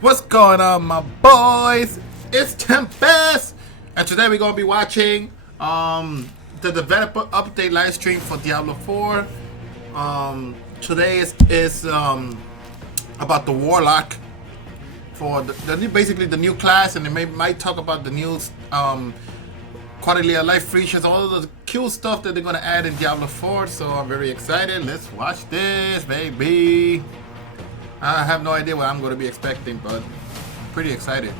What's going on, my boys? It's Tempest, and today we're gonna be watching the developer update live stream for Diablo 4. Today is about the Warlock for basically the new class, and they might talk about the new quality of life features, all of the cool stuff that they're gonna add in Diablo 4. So I'm very excited. Let's watch this, baby. I have no idea what I'm going to be expecting, but I'm pretty excited.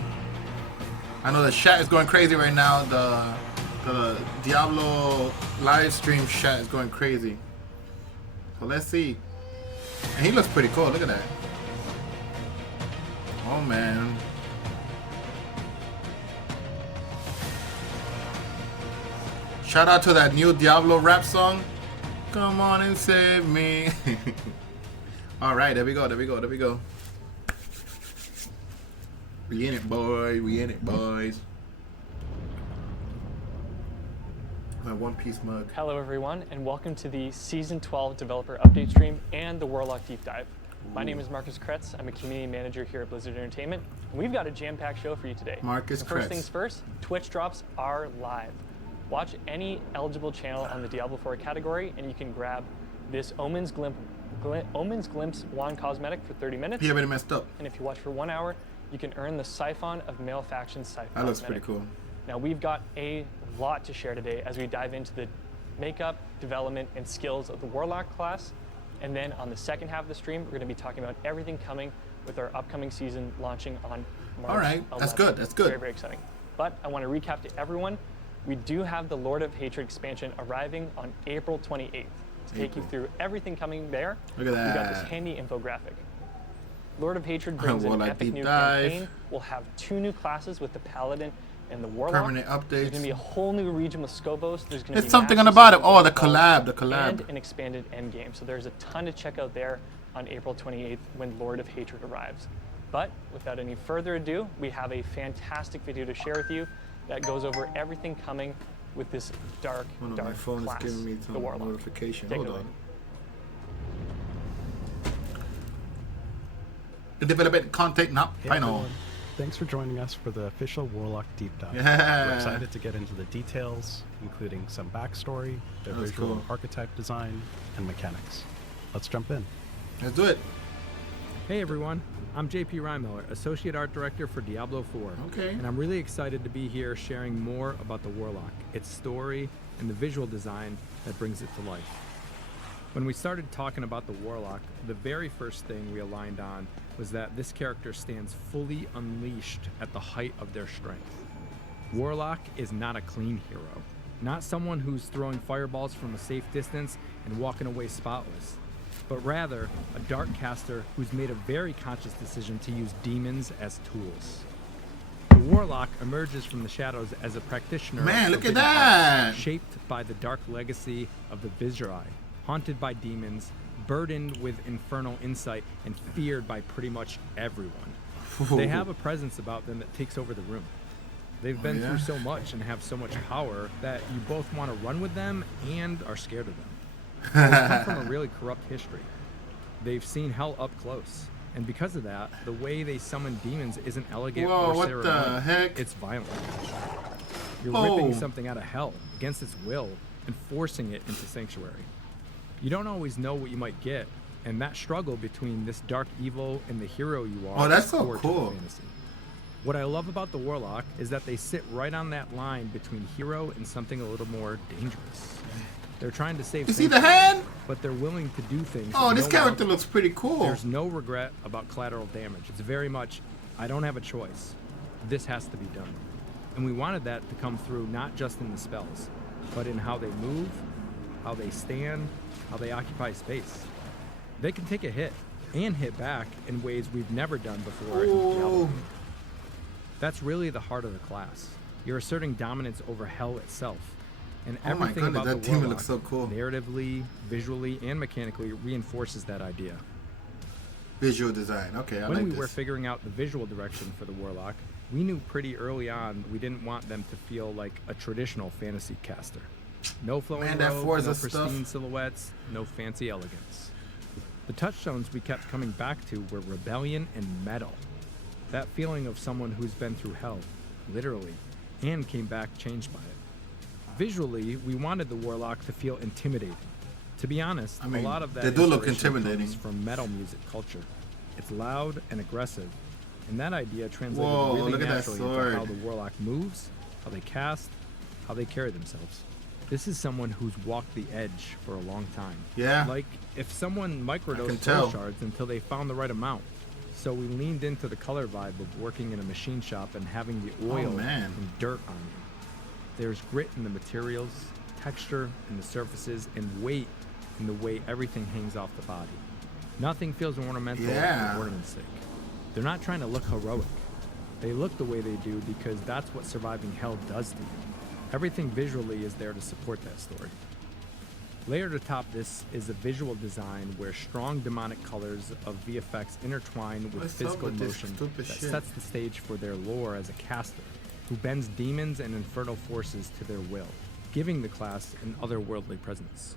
I know the chat is going crazy right now. The Diablo live stream chat is going crazy. So let's see. And he looks pretty cool. Look at that. Oh man. Shout out to that new Diablo rap song. Come on and save me. All right, there we go. We in it, boys. My One Piece mug. Hello everyone, and welcome to the Season 12 Developer Update Stream and the Warlock Deep Dive. My name is Marcus Kretz. I'm a community manager here at Blizzard Entertainment. And we've got a jam-packed show for you today. Marcus Kretz. First things first, Twitch drops are live. Watch any eligible channel on the Diablo 4 category, and you can grab this Omen's Glimpse wand cosmetic for 30 minutes. He already messed up. And if you watch for 1 hour, you can earn the Siphon of Male Faction Siphon. That looks pretty cool. Now we've got a lot to share today as we dive into the makeup, development, and skills of the Warlock class. And then on the second half of the stream, we're going to be talking about everything coming with our upcoming season launching on March 11th. All right, that's good. Very, very exciting. But I want to recap to everyone, we do have the Lord of Hatred expansion arriving on April 28th. To take you through everything coming there. Look at that. We've got this handy infographic. Lord of Hatred brings an Warlock epic new dive. campaign. We'll have 2 new classes with the Paladin and the Warlock. Permanent updates. There's going to be a whole new region with Skobos. There's going to be something on massive the bottom. systems Oh, the collab. and an expanded endgame. So there's a ton to check out there on April 28th when Lord of Hatred arrives. But without any further ado, we have a fantastic video to share with you that goes over everything coming with this dark My phone class, is giving me some the Warlock. notification. Take Hold it away. on. The development content now. Hey Final. everyone. Thanks for joining us for the official Warlock Deep Dive. Yeah. We're excited to get into the details, including some backstory, their That's visual cool. archetype design, and mechanics. Let's jump in. Let's do it. Hey everyone, I'm JP Reimiller, Associate Art Director for Diablo 4. Okay. And I'm really excited to be here sharing more about the Warlock, its story, and the visual design that brings it to life. When we started talking about the Warlock, the very first thing we aligned on was that this character stands fully unleashed at the height of their strength. Warlock is not a clean hero, not someone who's throwing fireballs from a safe distance and walking away spotless, but rather a dark caster who's made a very conscious decision to use demons as tools. The Warlock emerges from the shadows as a practitioner. Man, of look at forbidden that! arts, shaped by the dark legacy of the Vizrai, haunted by demons, burdened with infernal insight, and feared by pretty much everyone. They have a presence about them that takes over the room. They've been through so much and have so much power that you both want to run with them and are scared of them. They come from a really corrupt history. They've seen hell up close, and because of that, the way they summon demons isn't elegant Whoa, or what ceremonial. the heck? It's violent. You're Oh. ripping something out of hell against its will and forcing it into sanctuary. You don't always know what you might get, and that struggle between this dark evil and the hero you are Oh, that's is so core to the cool. fantasy. What I love about the Warlock is that they sit right on that line between hero and something a little more dangerous. They're trying to save You see the sanctuary, hand? but they're willing to do things. Oh, that this no one character else- looks pretty cool. There's no regret about collateral damage. It's very much, I don't have a choice. This has to be done. And we wanted that to come through not just in the spells, but in how they move, how they stand, how they occupy space. They can take a hit and hit back in ways we've never done before in Diablo. Ooh. That's really the heart of the class. You're asserting dominance over hell itself. And Oh my everything goodness, about that the demon Warlock, looks so cool. narratively, visually, and mechanically reinforces that idea. Visual design. Okay, I When like we this. were figuring out the visual direction for the Warlock, we knew pretty early on we didn't want them to feel like a traditional fantasy caster. No flowing Man, that robe, Forza no stuff. pristine silhouettes, no fancy elegance. The touchstones we kept coming back to were rebellion and metal. That feeling of someone who's been through hell, literally, and came back changed by it. Visually, we wanted the Warlock to feel intimidating. To be honest, I mean, a lot of that they do look inspiration intimidating. comes from metal music culture. It's loud and aggressive, and that idea translated Whoa, really look at that naturally into sword. how the Warlock moves, how they cast, how they carry themselves. This is someone who's walked the edge for a long time. Yeah. Like if someone I can microdosed tell. soul shards until they found the right amount. So we leaned into the color vibe of working in a machine shop and having the oil man. and dirt on you. There's grit in the materials, texture in the surfaces, and weight in the way everything hangs off the body. Nothing feels ornamental Yeah. for ornament's sake. They're not trying to look heroic. They look the way they do because that's what surviving hell does to you. Everything visually is there to support that story. Layered atop this is a visual design where strong demonic colors of VFX intertwine with What's up physical with this motion stupid that shit? sets the stage for their lore as a caster, who bends demons and infernal forces to their will, giving the class an otherworldly presence.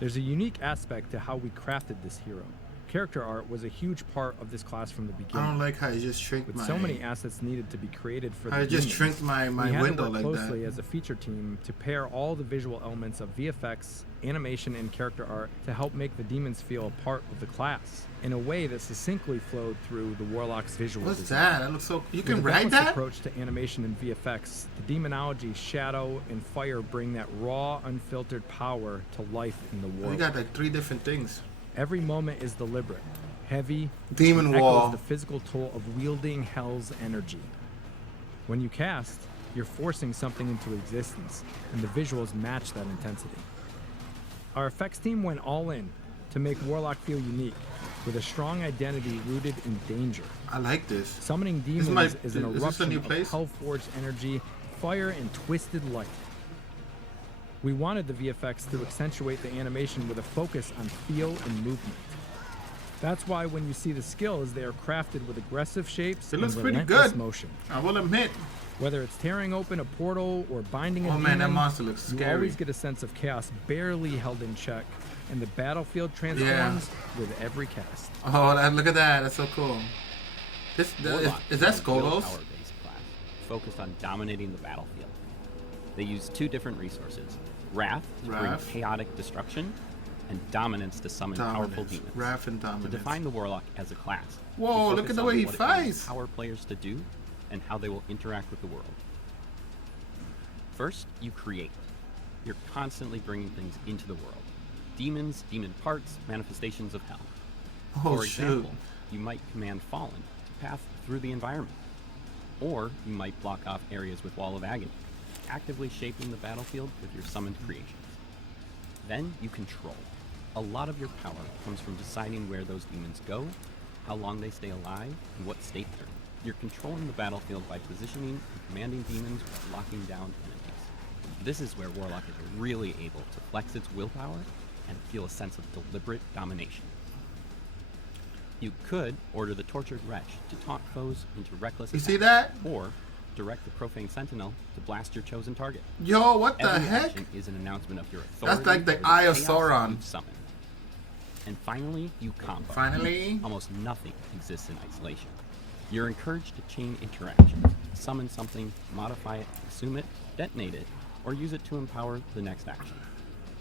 There's a unique aspect to how we crafted this hero. Character art was a huge part of this class from the I beginning. don't like how you just shrink With my. so many assets needed to be created for I the just demons, shrink my we had window to work like closely that. as a feature team to pair all the visual elements of VFX, animation, and character art to help make the demons feel a part of the class in a way that succinctly flowed through the Warlock's visual What's design. that? That looks so. You With can a ride balanced that? approach to animation and VFX, the demonology, shadow, and fire bring that raw, unfiltered power to life in the We world. got like 3 different things. Every moment is deliberate, heavy, Demon and echoes wall. the physical toll of wielding hell's energy. When you cast, you're forcing something into existence, and the visuals match that intensity. Our effects team went all in to make Warlock feel unique, with a strong identity rooted in danger. I like this. Summoning demons is an is this a eruption new of place? hell-forged energy, fire, and twisted light. We wanted the VFX to accentuate the animation with a focus on feel and movement. That's why when you see the skills, they are crafted with aggressive shapes It looks and pretty relentless good. motion. I will admit. Whether it's tearing open a portal or binding a Oh man, that demon, monster looks you scary. always get a sense of chaos barely held in check, and the battlefield transforms with every cast. Oh, look at that. That's so cool. Warlock Is that a real Skolos? power-based class, focused on dominating the battlefield. They use 2 different resources: Wrath to bring Wrath. chaotic destruction, and Dominance to summon powerful Dominance. demons. Wrath and To dominance. define the Warlock as a class, Whoa, we look at focus the on way he what it will fights. empower players to do, and how they will interact with the world. First, you create. You're constantly bringing things into the world. Demons, demon parts, manifestations of hell. Oh For shoot. example, you might command Fallen to path through the environment. Or you might block off areas with Wall of Agony, actively shaping the battlefield with your summoned creations. Then you control. A lot of your power comes from deciding where those demons go, how long they stay alive, and what state they're in. You're controlling the battlefield by positioning and commanding demons while locking down enemies. This is where Warlock is really able to flex its willpower and feel a sense of deliberate domination. You could order the tortured wretch to taunt foes into reckless You see attacks, that? or direct the profane sentinel to blast your chosen target. Yo, what the Every heck? action is an announcement of your authority. That's like the over Eye of chaos Sauron. you've summoned. And finally, you combo. Finally. Almost nothing exists in isolation. You're encouraged to chain interactions, summon something, modify it, assume it, detonate it, or use it to empower the next action.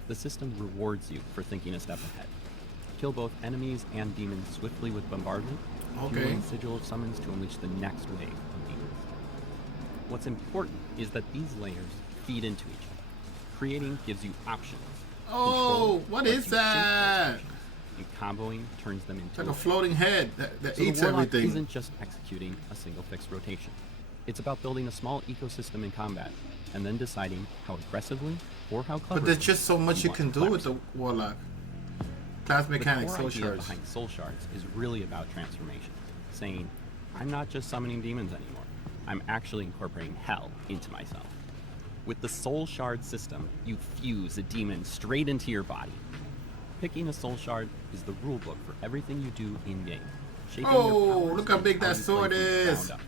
The system rewards you for thinking a step ahead. Kill both enemies and demons swiftly with bombardment, Okay. fueling sigil of summons to unleash the next wave of demons. What's important is that these layers feed into each other. Creating gives you options. Oh, Control what lets is you shape that? execution, and comboing turns them into Like a effects. floating head that So eats the Warlock everything. isn't just executing a single fixed rotation. It's about building a small ecosystem in combat, and then deciding how aggressively or how cleverly. But there's just so much you want can to do with flex the Warlock. Class the mechanics, core soul idea shards. behind soul shards is really about transformation, saying, I'm not just summoning demons anymore. I'm actually incorporating hell into myself. With the soul shard system, you fuse a demon straight into your body. Picking a soul shard is the rule book for everything you do in-game. Shaping your Oh, powers look how and big how that you play sword from the is. ground up.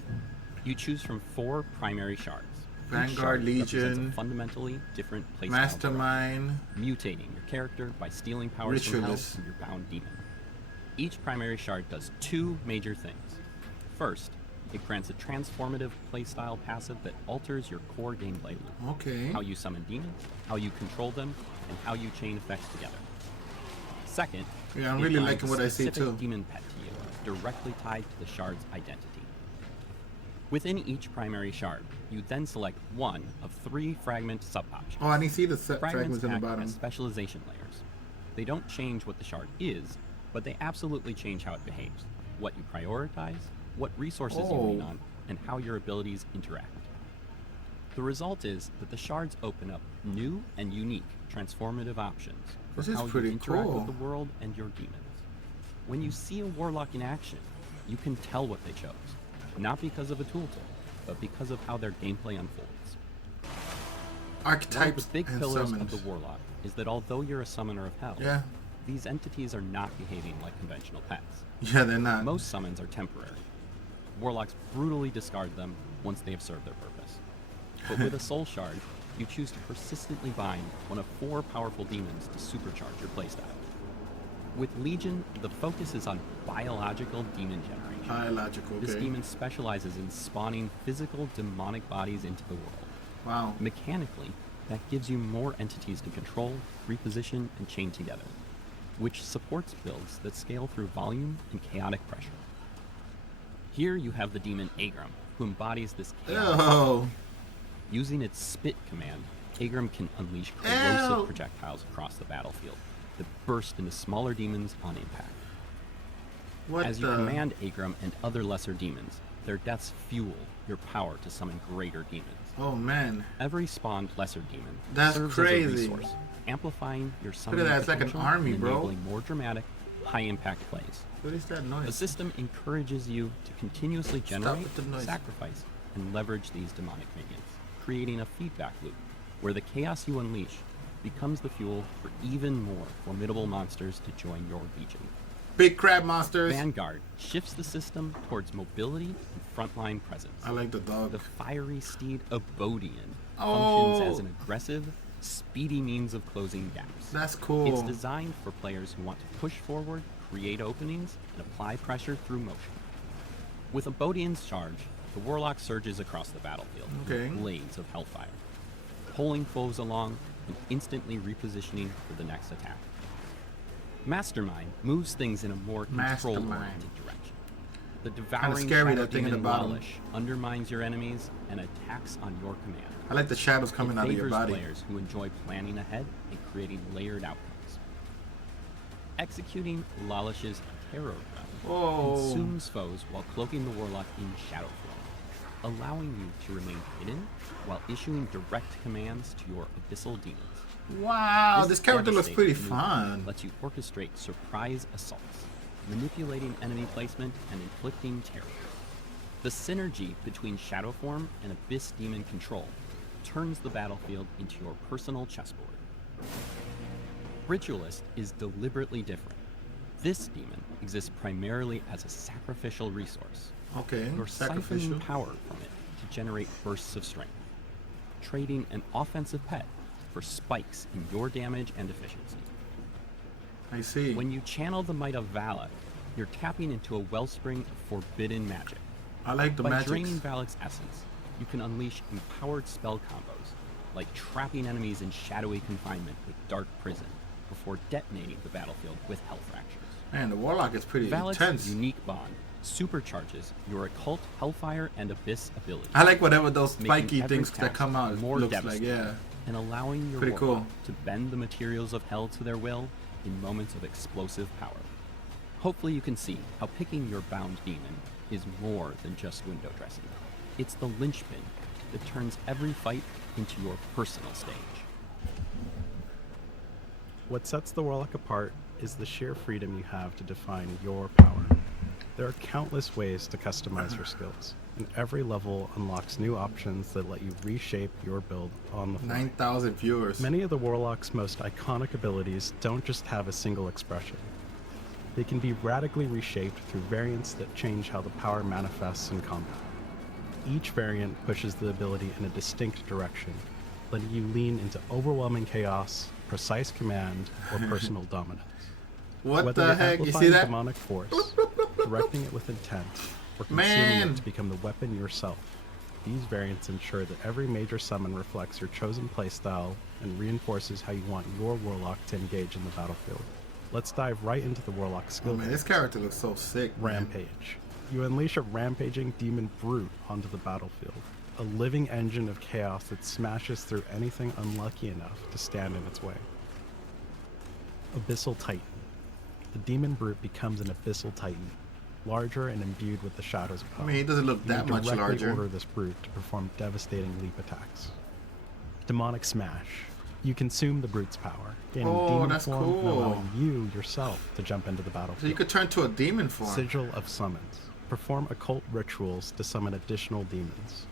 You choose from 4 primary shards. Each Vanguard, shard represents Legion, a fundamentally different playstyle Mastermind. mutating your character by stealing powers from hell Ritualist. from your bound demon. Each primary shard does 2 major things. First, It grants a transformative playstyle passive that alters your core gameplay loop. Okay. How you summon demons, how you control them, and how you chain effects together. Second, Yeah, I'm it really binds liking a what I see specific too. demon pet to you, directly tied to the shard's identity. Within each primary shard, you then select one of 3 fragment sub-options. Oh, I need to see the fragments in the act bottom. as specialization layers. They don't change what the shard is, but they absolutely change how it behaves, what you prioritize, what resources you lean on, and how your abilities interact. The result is that the shards open up new and unique transformative options for This is how pretty you interact cool. with the world and your demons. When you see a warlock in action, you can tell what they chose, not because of a tooltip, but because of how their gameplay unfolds. One of Archetypes the big and pillars summons. of the warlock is that although you're a summoner of hell, Yeah. these entities are not behaving like conventional pets. Yeah, they're not. Most summons are temporary. Warlocks brutally discard them once they have served their purpose. But with a soul shard, you choose to persistently bind one of 4 powerful demons to supercharge your playstyle. With Legion, the focus is on biological demon generation. Biological, okay. This demon specializes in spawning physical demonic bodies into the world. Wow. Mechanically, that gives you more entities to control, reposition, and chain together, which supports builds that scale through volume and chaotic pressure. Here you have the demon Agram, who embodies this chaos. Oh. Using its spit command, Agram can unleash corrosive Ew. projectiles across the battlefield that burst into smaller demons on impact. What As the? you command Agram and other lesser demons, their deaths fuel your power to summon greater demons. Oh man. Every spawned lesser demon That's serves crazy. as a resource, amplifying your summoning that, it's like an potential army, and bro. enabling more dramatic, high-impact plays. What is that The noise? system encourages you to continuously generate, with the noise. sacrifice, and leverage these demonic minions, creating a feedback loop where the chaos you unleash becomes the fuel for even more formidable monsters to join your legion. Big crab monsters. Vanguard shifts the system towards mobility and frontline presence. I like the dog. The fiery steed Abodian Oh. functions as an aggressive, speedy means of closing gaps. That's cool. It's designed for players who want to push forward, create openings, and apply pressure through motion. With Abodian's charge, the Warlock surges across the battlefield Okay. with blades of hellfire, pulling foes along and instantly repositioning for the next attack. Mastermind moves things in a more control-oriented Mastermind. direction. The devouring scary, shadow that thing in the demon bottom. Lalish undermines your enemies and attacks on your command. I like the shadows coming It out of your favors body. players who enjoy planning ahead and creating layered outcomes. Executing Lalish's terror gun Whoa. consumes foes while cloaking the Warlock in shadow form, allowing you to remain hidden while issuing direct commands to your abyssal demons. Wow, this character looks pretty devastating movement fun. Lets you orchestrate surprise assaults, manipulating enemy placement and inflicting terror. The synergy between shadow form and abyss demon control turns the battlefield into your personal chessboard. Ritualist is deliberately different. This demon exists primarily as a sacrificial resource. Okay, You're sacrificial. siphoning power from it to generate bursts of strength, trading an offensive pet for spikes in your damage and efficiency. I see. When you channel the might of Valak, you're tapping into a wellspring of forbidden magic. I like the By magic. draining Valak's essence, you can unleash empowered spell combos, like trapping enemies in shadowy confinement with Dark Prison, before detonating the battlefield with Hell Fractures. Man, the Warlock is pretty Valak's intense. unique bond supercharges your occult, hellfire, and abyss abilities, I like whatever those making spiky every things that task come out more looks like, devastating, yeah. and allowing your Pretty warlock cool. to bend the materials of hell to their will in moments of explosive power. Hopefully you can see how picking your bound demon is more than just window dressing. It's the linchpin that turns every fight into your personal stage. What sets the Warlock apart is the sheer freedom you have to define your power. There are countless ways to customize your skills, and every level unlocks new options that let you reshape your build on the fly. 9,000 viewers. Many of the Warlock's most iconic abilities don't just have a single expression. They can be radically reshaped through variants that change how the power manifests in combat. Each variant pushes the ability in a distinct direction, letting you lean into overwhelming chaos, precise command, or personal dominance. What Whether the you're heck? You amplifying see that? demonic force, directing it with intent, or consuming Man. it to become the weapon yourself. These variants ensure that every major summon reflects your chosen playstyle and reinforces how you want your Warlock to engage in the battlefield. Let's dive right into the Warlock skill. Oh man, this character looks so sick, man. Rampage. You unleash a rampaging demon brute onto the battlefield, a living engine of chaos that smashes through anything unlucky enough to stand in its way. Abyssal Titan. The demon brute becomes an Abyssal Titan, larger and imbued with the shadows of I hell. mean, he doesn't look You that much directly larger. order this brute to perform devastating leap attacks. Demonic Smash. You consume the brute's power, gaining Oh, demon that's form and cool. allowing you yourself to jump into the battlefield. So you could turn to a demon form. Sigil of Summons. Perform occult rituals to summon additional demons.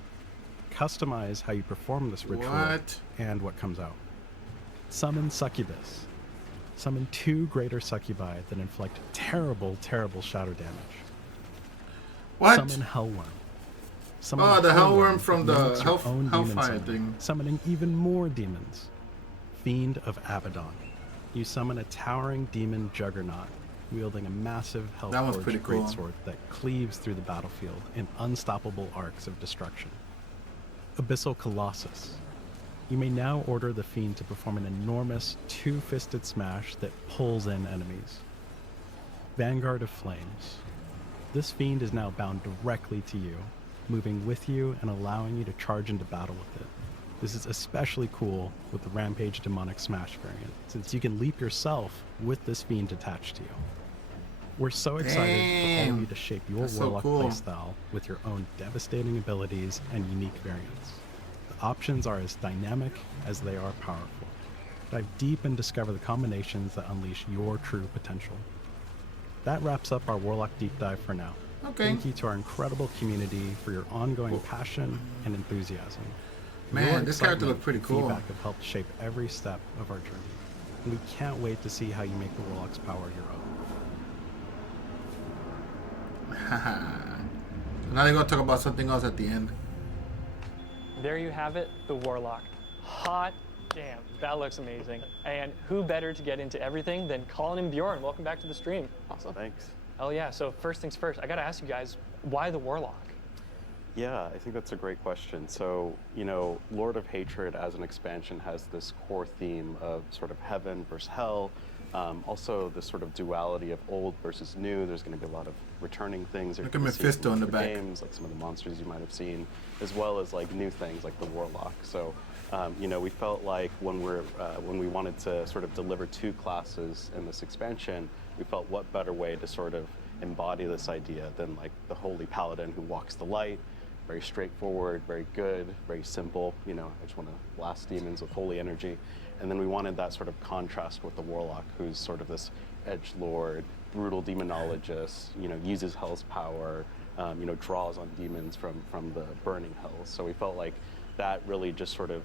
Customize how you perform this ritual What? and what comes out. Summon Succubus. Summon 2 greater succubi that inflict terrible, terrible shadow damage. What? Summon Hellworm. Summon Oh, a the Hellworm that from the mimics your Hell- own demon Hellfire summon, thing. summoning even more demons. Fiend of Abaddon. You summon a towering demon juggernaut, wielding a massive That one's Hellforged pretty cool. greatsword that cleaves through the battlefield in unstoppable arcs of destruction. Abyssal Colossus. You may now order the Fiend to perform an enormous 2-fisted smash that pulls in enemies. Vanguard of Flames. This Fiend is now bound directly to you, moving with you and allowing you to charge into battle with it. This is especially cool with the Rampage Demonic Smash variant, since you can leap yourself with this Fiend attached to you. We're so excited for all Damn. of you to shape your That's so Warlock cool. playstyle with your own devastating abilities and unique variants. The options are as dynamic as they are powerful. Dive deep and discover the combinations that unleash your true potential. That wraps up our Warlock deep dive for now. Okay. Thank you to our incredible community for your ongoing passion and enthusiasm. Man, Your this character excitement looked pretty and cool. Feedback have helped shape every step of our journey. And we can't wait to see how you make the Warlock's power your own. Now they're gonna talk about something else at the end. There you have it, the Warlock. Hot damn, that looks amazing. And who better to get into everything than Colin and Bjorn? Welcome back to the stream. Awesome. Thanks. Oh yeah, so first things first, I gotta ask you guys, why the Warlock? Yeah, I think that's a great question. So, you know, Lord of Hatred as an expansion has this core theme of sort of heaven versus hell. Also, this sort of duality of old versus new. There's going to be a lot of returning things. Look at Mephisto in the back. Games, like some of the monsters you might have seen, as well as like new things like the Warlock. So, you know, we felt like when we wanted to sort of deliver 2 classes in this expansion, we felt what better way to sort of embody this idea than like the Holy Paladin who walks the light. Very straightforward, very good, very simple. You know, I just want to blast demons with holy energy. And then we wanted that sort of contrast with the Warlock, who's sort of this edgelord, brutal demonologist, you know, uses hell's power, you know, draws on demons from the burning hells. So we felt like that really just sort of,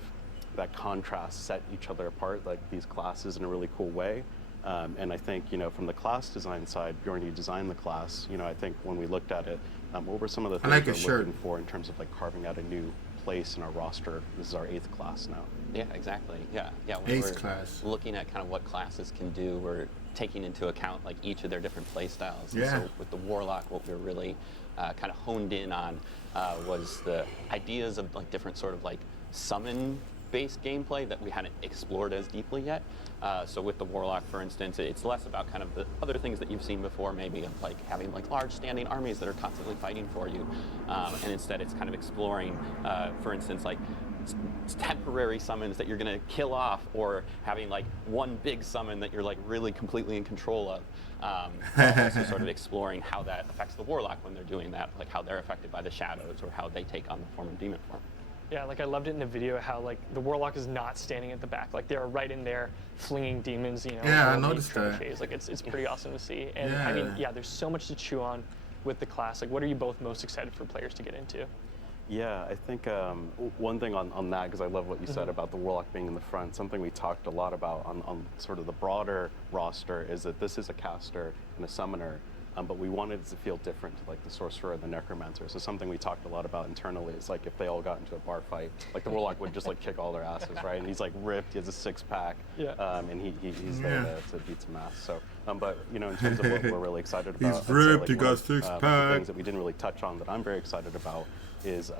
that contrast set each other apart, like these classes in a really cool way. And I think, you know, from the class design side, Bjorn, you designed the class. You know, I think when we looked at it, what were some of the I things like we're your looking for in terms of like carving out a new place in our roster? This is our 8th class now. Yeah, exactly. Yeah. When Ace we're class. looking at kind of what classes can do, we're taking into account like each of their different play styles. And Yeah. so with the Warlock, what we're really kind of honed in on was the ideas of like different sort of like summon-based gameplay that we hadn't explored as deeply yet. So with the Warlock, for instance, it's less about kind of the other things that you've seen before, maybe of like having like large standing armies that are constantly fighting for you. And instead it's kind of exploring, for instance, like temporary summons that you're going to kill off, or having like one big summon that you're like really completely in control of. Also sort of exploring how that affects the Warlock when they're doing that, like how they're affected by the shadows or how they take on the form of demon form. Yeah, like I loved it in the video how like the Warlock is not standing at the back, like they're right in there flinging demons, you know. Yeah, I in these noticed that. tranchées. Like it's pretty awesome to see. And I mean, yeah, there's so much to chew on with the class. Like, what are you both most excited for players to get into? Yeah, I think one thing on that, because I love what you said about the Warlock being in the front, something we talked a lot about on sort of the broader roster is that this is a caster and a summoner but we wanted it to feel different to like the sorcerer and the necromancer. So something we talked a lot about internally is like if they all got into a bar fight, like the warlock would just like kick all their asses, right? And he's like ripped, he has a six-pack, and he's there to beat some ass. So, but you know, in terms of what we're really excited about, He's ripped, he got the six-pack. things that we didn't really touch on that I'm very excited about is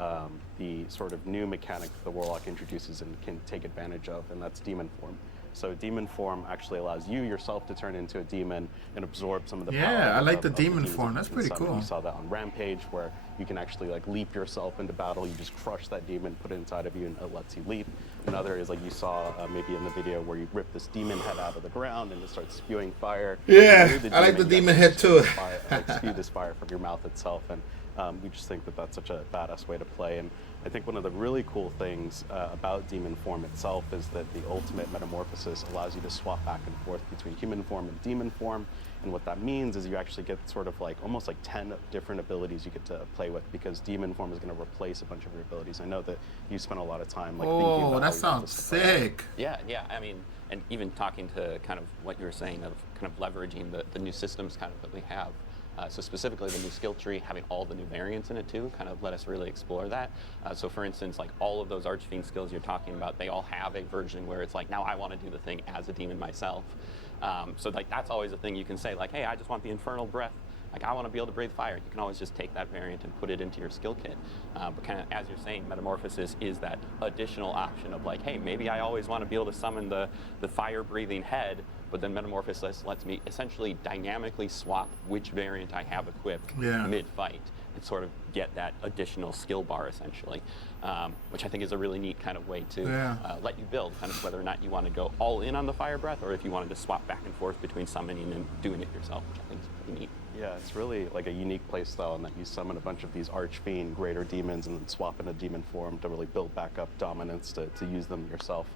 the sort of new mechanic the warlock introduces and can take advantage of, and that's demon form. So demon form actually allows you yourself to turn into a demon and absorb some of the power. Yeah, I like the of demon demons form. that That's you can pretty summon. cool. You saw that on Rampage, where you can actually like leap yourself into battle. You just crush that demon, put it inside of you, and it lets you leap. Another is like you saw maybe in the video where you rip this demon head out of the ground and it starts spewing fire. Yeah, I like the demon head too. Like spew this fire from your mouth itself, and we just think that that's such a badass way to play. And I think one of the really cool things about demon form itself is that the ultimate metamorphosis allows you to swap back and forth between human form and demon form. And what that means is you actually get sort of like almost like 10 different abilities you get to play with, because demon form is going to replace a bunch of your abilities. I know that you spent a lot of time like thinking about how that you sounds want this to play. sick. Yeah, I mean, and even talking to kind of what you were saying of kind of leveraging the new systems kind of that we have. So specifically the new skill tree, having all the new variants in it too, kind of let us really explore that. So for instance, like all of those Archfiend skills you're talking about, they all have a version where it's like, now I want to do the thing as a demon myself. So like that's always a thing you can say, like, hey, I just want the infernal breath. Like I want to be able to breathe fire. You can always just take that variant and put it into your skill kit. But kind of as you're saying, metamorphosis is that additional option of like, hey, maybe I always want to be able to summon the fire-breathing head, but then metamorphosis lets me essentially dynamically swap which variant I have equipped mid-fight and sort of get that additional skill bar essentially, which I think is a really neat kind of way to let you build kind of whether or not you want to go all in on the fire breath or if you wanted to swap back and forth between summoning and doing it yourself, which I think is pretty neat. Yeah, it's really like a unique playstyle in that you summon a bunch of these archfiend greater demons and then swap in a demon form to really build back up dominance to use them yourself.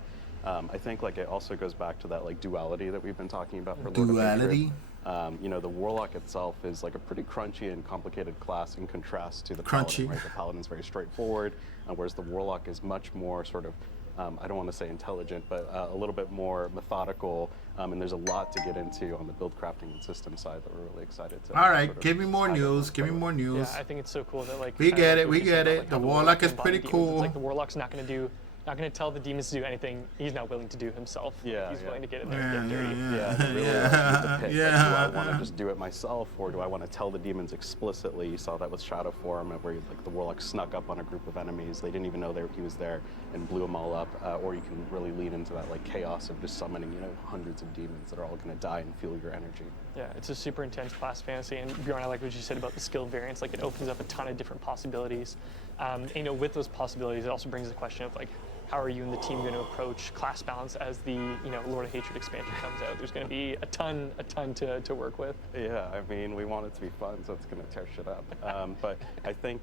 I think like it also goes back to that like duality that we've been talking about for Lord of Duality? Hatred. You know, the Warlock itself is like a pretty crunchy and complicated class in contrast to the Crunchy. Paladin, right? The Paladin's very straightforward, whereas the Warlock is much more sort of I don't want to say intelligent, but a little bit more methodical, and there's a lot to get into on the build crafting and system side that we're really excited to. All right, sort of give me more dive news. in. Give me more news. Yeah, I think it's so cool that like We kinda get like it, what we you said get about, it. like, The how Warlock is embody pretty demons. cool. It's like the Warlock's not gonna tell the demons to do anything he's not willing to do himself. Yeah, He's yeah. willing to get in there and get dirty. Yeah, really Yeah, the pick. yeah. Like, do I want to just do it myself, or do I want to tell the demons explicitly? You saw that with Shadow Form, where like the Warlock snuck up on a group of enemies. They didn't even know he was there and blew them all up. Or you can really lean into that like chaos of just summoning, you know, hundreds of demons that are all going to die and fuel your energy. Yeah, it's a super intense class fantasy, and Bjorn, I like what you said about the skill variants. Like, it opens up a ton of different possibilities. And, you know, with those possibilities, it also brings the question of like, how are you and the team going to approach class balance as the Lord of Hatred expansion comes out? There's going to be a ton to work with. Yeah, I mean, we want it to be fun, so it's going to tear shit up. But I think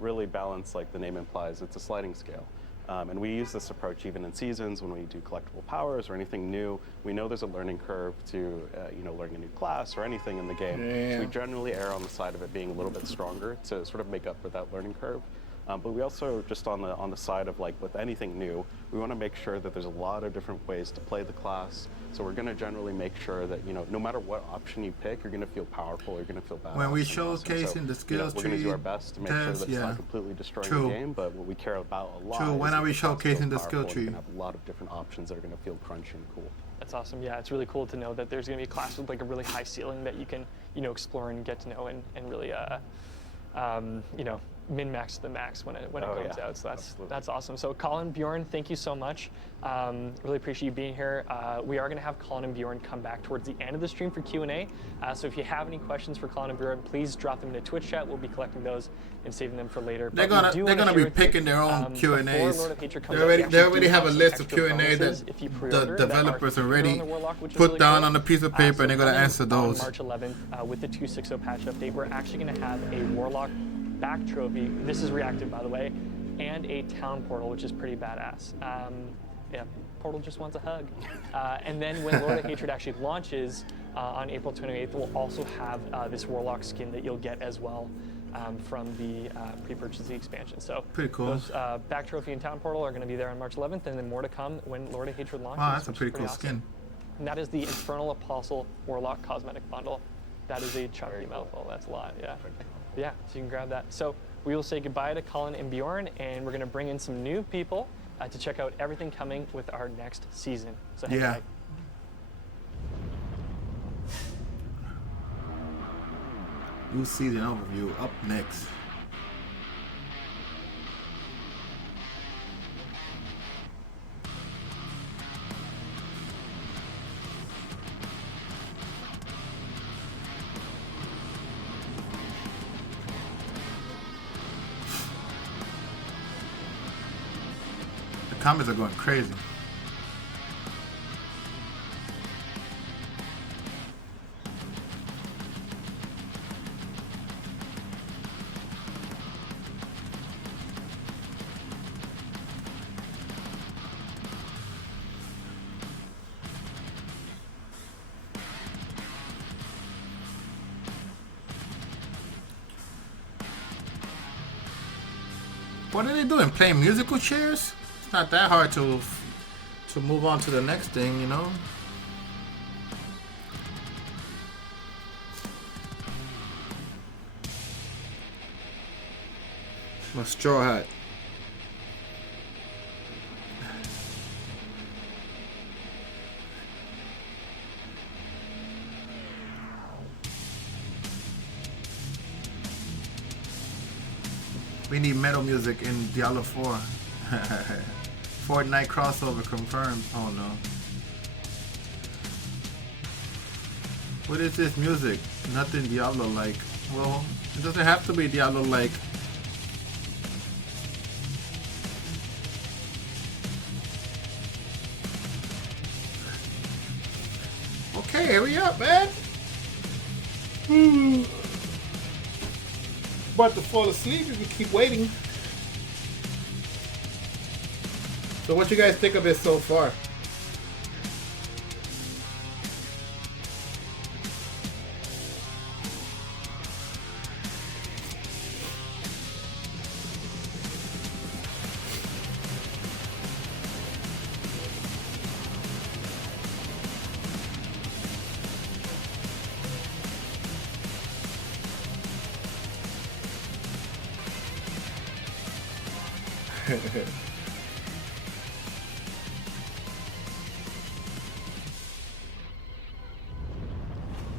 really balance, like the name implies, it's a sliding scale. And we use this approach even in seasons when we do collectible powers or anything new. We know there's a learning curve to learning a new class or anything in the game. So we generally err on the side of it being a little bit stronger to sort of make up for that learning curve. But we also, just on the side of like with anything new, we want to make sure that there's a lot of different ways to play the class. So we're going to generally make sure that, no matter what option you pick, you're going to feel powerful, you're going to feel badass. When we and awesome. showcasing the skills we're going to do our tree best to make sure that it's not completely destroying True. the game, but what we care about a lot True. is When that are we the class feels showcasing the powerful skill and tree? you can have a lot of different options that are going to feel crunchy and cool. That's awesome. Yeah, it's really cool to know that there's going to be a class with like a really high ceiling that you can, explore and get to know and really, min-max to the max when it comes out. So that's awesome. So Colin, Bjorn, thank you so much. Really appreciate you being here. We are going to have Colin and Bjorn come back towards the end of the stream for Q&A. So if you have any questions for Colin and Bjorn, please drop them in the Twitch chat. We'll be collecting those and saving them for later. They're gonna be picking their own Q&As. They already have a list of Q&A that the developers already put down on a piece of paper, and they're gonna answer those. On March 11th, with the 2.6.0 patch update, we're actually going to have a Warlock back trophy. This is reactive, by the way, and a town portal, which is pretty badass. Portal just wants a hug. And then when Lord of Hatred actually launches on April 28th, we'll also have this Warlock skin that you'll get as well from the pre-purchase of the expansion. So pretty cool. Those back trophy and town portal are going to be there on March 11th, and then more to come when Lord of Hatred launches. Wow, that's a which is pretty cool awesome. skin. And that is the Infernal Apostle Warlock cosmetic bundle. That is a chunky mouthful. That's a lot. Yeah. Yeah. So you can grab that. So we will say goodbye to Colin and Bjorn, and we're going to bring in some new people to check out everything coming with our next season. So hang tight. New season overview up next. The comments are going crazy. What are they doing? Playing musical chairs? It's not that hard to move on to the next thing, you know? My straw hat. We need metal music in Diablo 4. Fortnite crossover confirmed. Oh no. What is this music? Nothing Diablo-like. Well, it doesn't have to be Diablo-like. Okay, hurry up, man. About to fall asleep if you keep waiting. So what you guys think of it so far?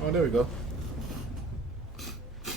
Oh, there we go.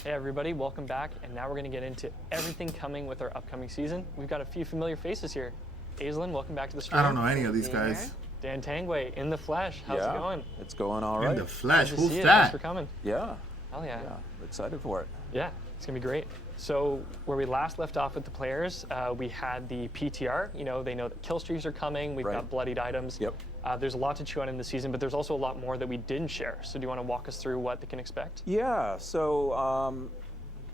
Hey everybody, welcome back, and now we're going to get into everything coming with our upcoming season. We've got a few familiar faces here. Aislinn, welcome back to the stream. I don't know any of these guys. Dan Tangway, in the flesh. How's it going? It's going all right. In the flesh, who's Thanks that? for coming. Yeah. Hell yeah. Yeah. Excited for it. Yeah, it's going to be great. So where we last left off with the players, we had the PTR. You know, they know that kill streaks are coming. We've got bloodied items. Yep. There's a lot to chew on in the season, but there's also a lot more that we didn't share. So do you want to walk us through what they can expect? Yeah. So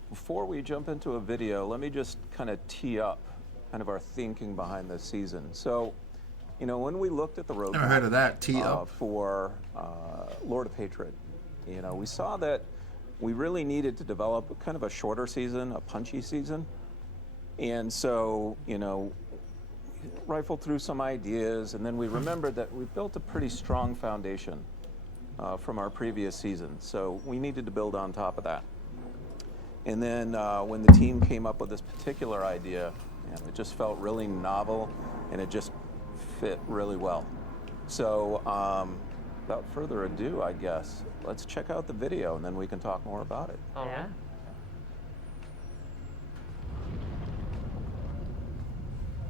before we jump into a video, let me just kind of tee up kind of our thinking behind this season. So, you know, when we looked at the roadmap, Never heard of that. Tee up. For Lord of Hatred, you know, we saw that we really needed to develop kind of a shorter season, a punchy season. And so, you know, rifled through some ideas, and then we remembered that we built a pretty strong foundation from our previous season. So we needed to build on top of that. And then when the team came up with this particular idea, it just felt really novel, and it just fit really well. So without further ado, I guess, let's check out the video, and then we can talk more about it. All right.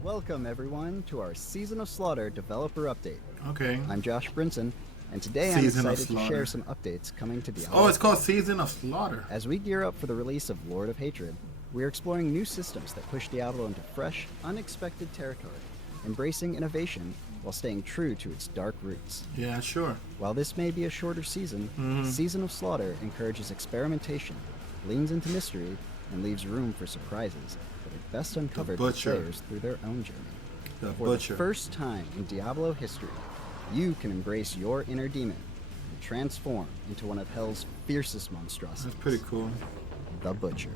Welcome everyone to our Season of Slaughter developer update. Okay. I'm Josh Brinson, and today I'm Season of excited to Slaughter. share some updates coming to Diablo. Oh, it's called Season of Slaughter. As we gear up for the release of Lord of Hatred, we're exploring new systems that push Diablo into fresh, unexpected territory, embracing innovation while staying true to its dark roots. Yeah, sure. While this may be a shorter season, Season of Slaughter encourages experimentation, leans into mystery, and leaves room for surprises that are best uncovered by Butcher. players through their own journey. The For Butcher. the first time in Diablo history, you can embrace your inner demon and transform into one of Hell's fiercest monstrosities. That's pretty cool. The Butcher.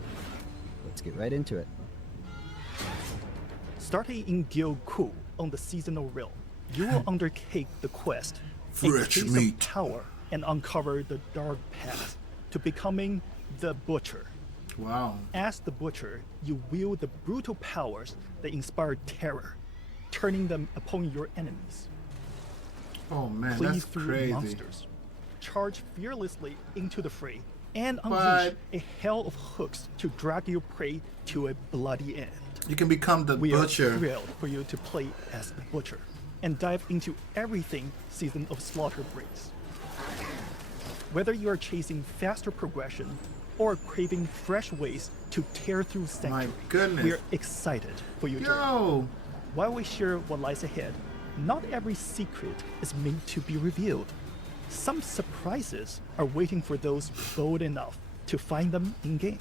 Let's get right into it. Starting in Guild Ku on the seasonal realm, you will undertake the quest in Fresh chase meat. of power and uncover the dark path. to becoming the Butcher. Wow. As the Butcher, you wield the brutal powers that inspire terror, turning them upon your enemies. Oh man, Please that's through crazy. monsters, charge fearlessly into the fray, and unleash But- a hell of hooks to drag your prey to a bloody end. You can become the We Butcher. are thrilled for you to play as the Butcher and dive into everything Season of Slaughter brings. Whether you are chasing faster progression or craving fresh ways to tear through Sanctuary, goodness. we are excited for your journey. Yo! While we share what lies ahead, not every secret is meant to be revealed. Some surprises are waiting for those bold enough to find them in-game.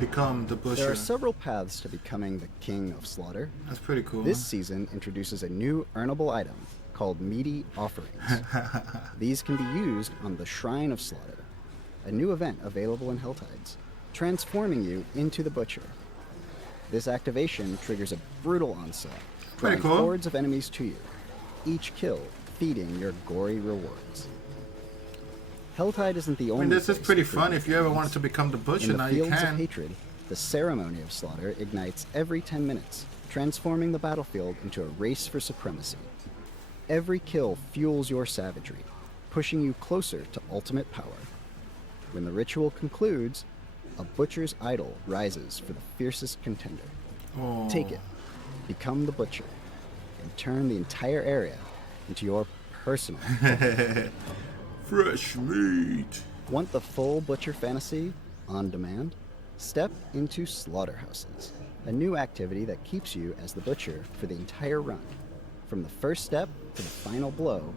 Become the Butcher. There are several paths to becoming the King of Slaughter. That's pretty cool. This season introduces a new earnable item called Meaty Offerings. These can be used on the Shrine of Slaughter, a new event available in Helltides, transforming you into the Butcher. This activation triggers a brutal onslaught, Pretty drawing cool. hordes of enemies to you, each kill feeding your gory rewards. Helltide isn't the only. this is place pretty to fun. prove If you ever things. wanted to become the Butcher, In now the you Fields of can. Hatred, the ceremony of slaughter ignites every 10 minutes, transforming the battlefield into a race for supremacy. Every kill fuels your savagery, pushing you closer to ultimate power. When the ritual concludes, a Butcher's idol rises for the fiercest contender. Oh. Take it, become the Butcher, and turn the entire area into your personal. Fresh meat. Want the full Butcher fantasy on demand? Step into Slaughterhouses, a new activity that keeps you as the Butcher for the entire run. From the first step to the final blow,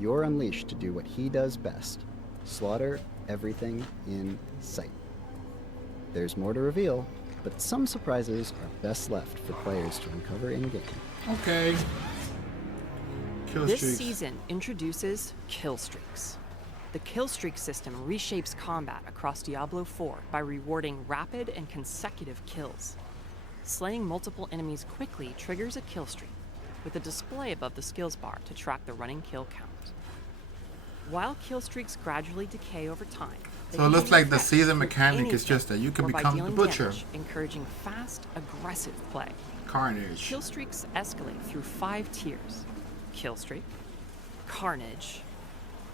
you're unleashed to do what he does best: slaughter everything in sight. There's more to reveal, but some surprises are best left for players to uncover in-game. Okay. Kill This streaks. season introduces kill streaks. The kill streak system reshapes combat across Diablo 4 by rewarding rapid and consecutive kills. Slaying multiple enemies quickly triggers a kill streak, with a display above the skills bar to track the running kill count. While kill streaks gradually decay over time, they So it can looks be like the refreshed season through mechanic any is just kill, that you can or by become the dealing Butcher. damage, encouraging fast, aggressive play. Carnage. Kill streaks escalate through 5 tiers: kill streak, carnage,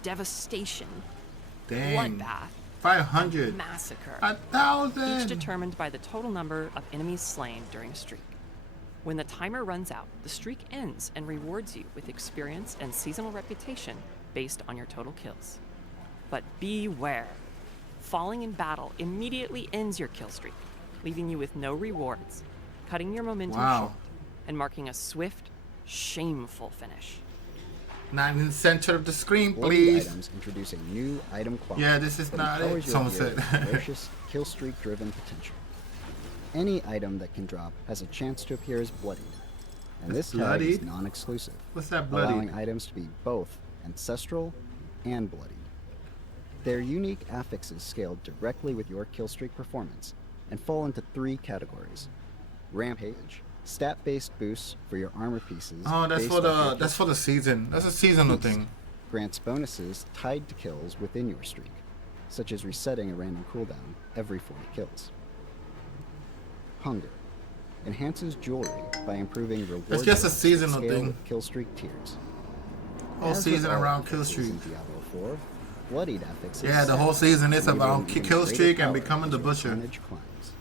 devastation, Dang. bloodbath, 500. massacre. 1,000. Each determined by the total number of enemies slain during a streak. When the timer runs out, the streak ends and rewards you with experience and seasonal reputation based on your total kills. But beware. Falling in battle immediately ends your kill streak, leaving you with no rewards, cutting your momentum Wow. short, and marking a swift, shameful finish. Not in the center of the screen, Bloodied please. items introduce a new item quality. Yeah, this is that not it, empowers your someone hero said. with ferocious kill streak driven potential. Any item that can drop has a chance to appear as bloodied, and this tag is bloodied? non-exclusive, What's that allowing bloody? items to be both ancestral and bloodied. Their unique affixes scale directly with your killstreak performance and fall into 3 categories: Rampage, stat-based boosts for your armor pieces. Oh, that's based for off your the kill season. That's a seasonal Feast thing. grants bonuses tied to kills within your streak, such as resetting a random cooldown every 40 kills. Hunger enhances jewelry by improving reward. It's just a levels that seasonal scale thing. with kill streak tiers. Whole As with season all around kill affixes streak. in Diablo 4, bloodied affixes. Yeah, the whole season is enabling about even kill greater streak and power becoming the as your Butcher. carnage climbs.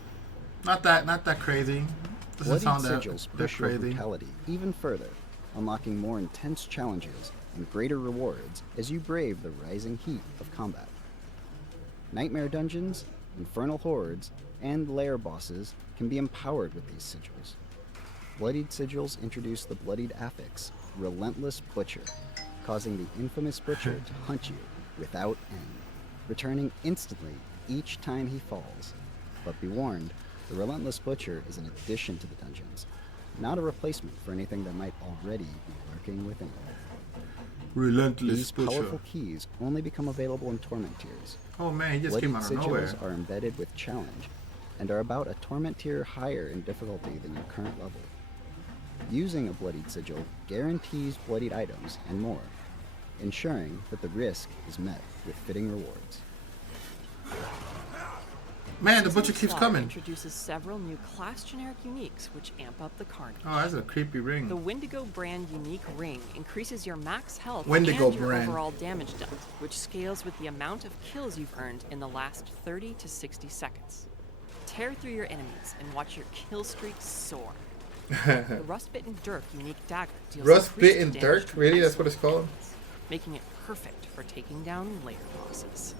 Not that crazy. Doesn't Bloodied sound that sigils push your crazy. brutality even further, unlocking more intense challenges and greater rewards as you brave the rising heat of combat. Nightmare dungeons, infernal hordes, and lair bosses can be empowered with these sigils. Bloodied sigils introduce the bloodied affix, Relentless Butcher, causing the infamous Butcher to hunt you without end, returning instantly each time he falls. But be warned, the Relentless Butcher is an addition to the dungeons, not a replacement for anything that might already be lurking within. Relentless These Butcher. powerful keys only become available in Torment tiers. Oh man, he just Bloodied came out of sigils nowhere. are embedded with challenge, and are about a Torment tier higher in difficulty than your current level. Using a Bloodied Sigil guarantees bloodied items and more, ensuring that the risk is met with fitting rewards. Man, the Season butcher of keeps Slaughter coming. introduces several new class generic uniques which amp up the carnage. Oh, that's a creepy ring. The Wendigo brand unique ring increases your max health Wendigo and your brand. overall damage dealt, which scales with the amount of kills you've earned in the last 30 to 60 seconds. Tear through your enemies and watch your kill streak soar. The Rust-Bitten Dirk unique dagger deals Rust-Bitten increased damage Dirk? to Really? That's what it's isolated called? enemies, making it perfect for taking down lair bosses.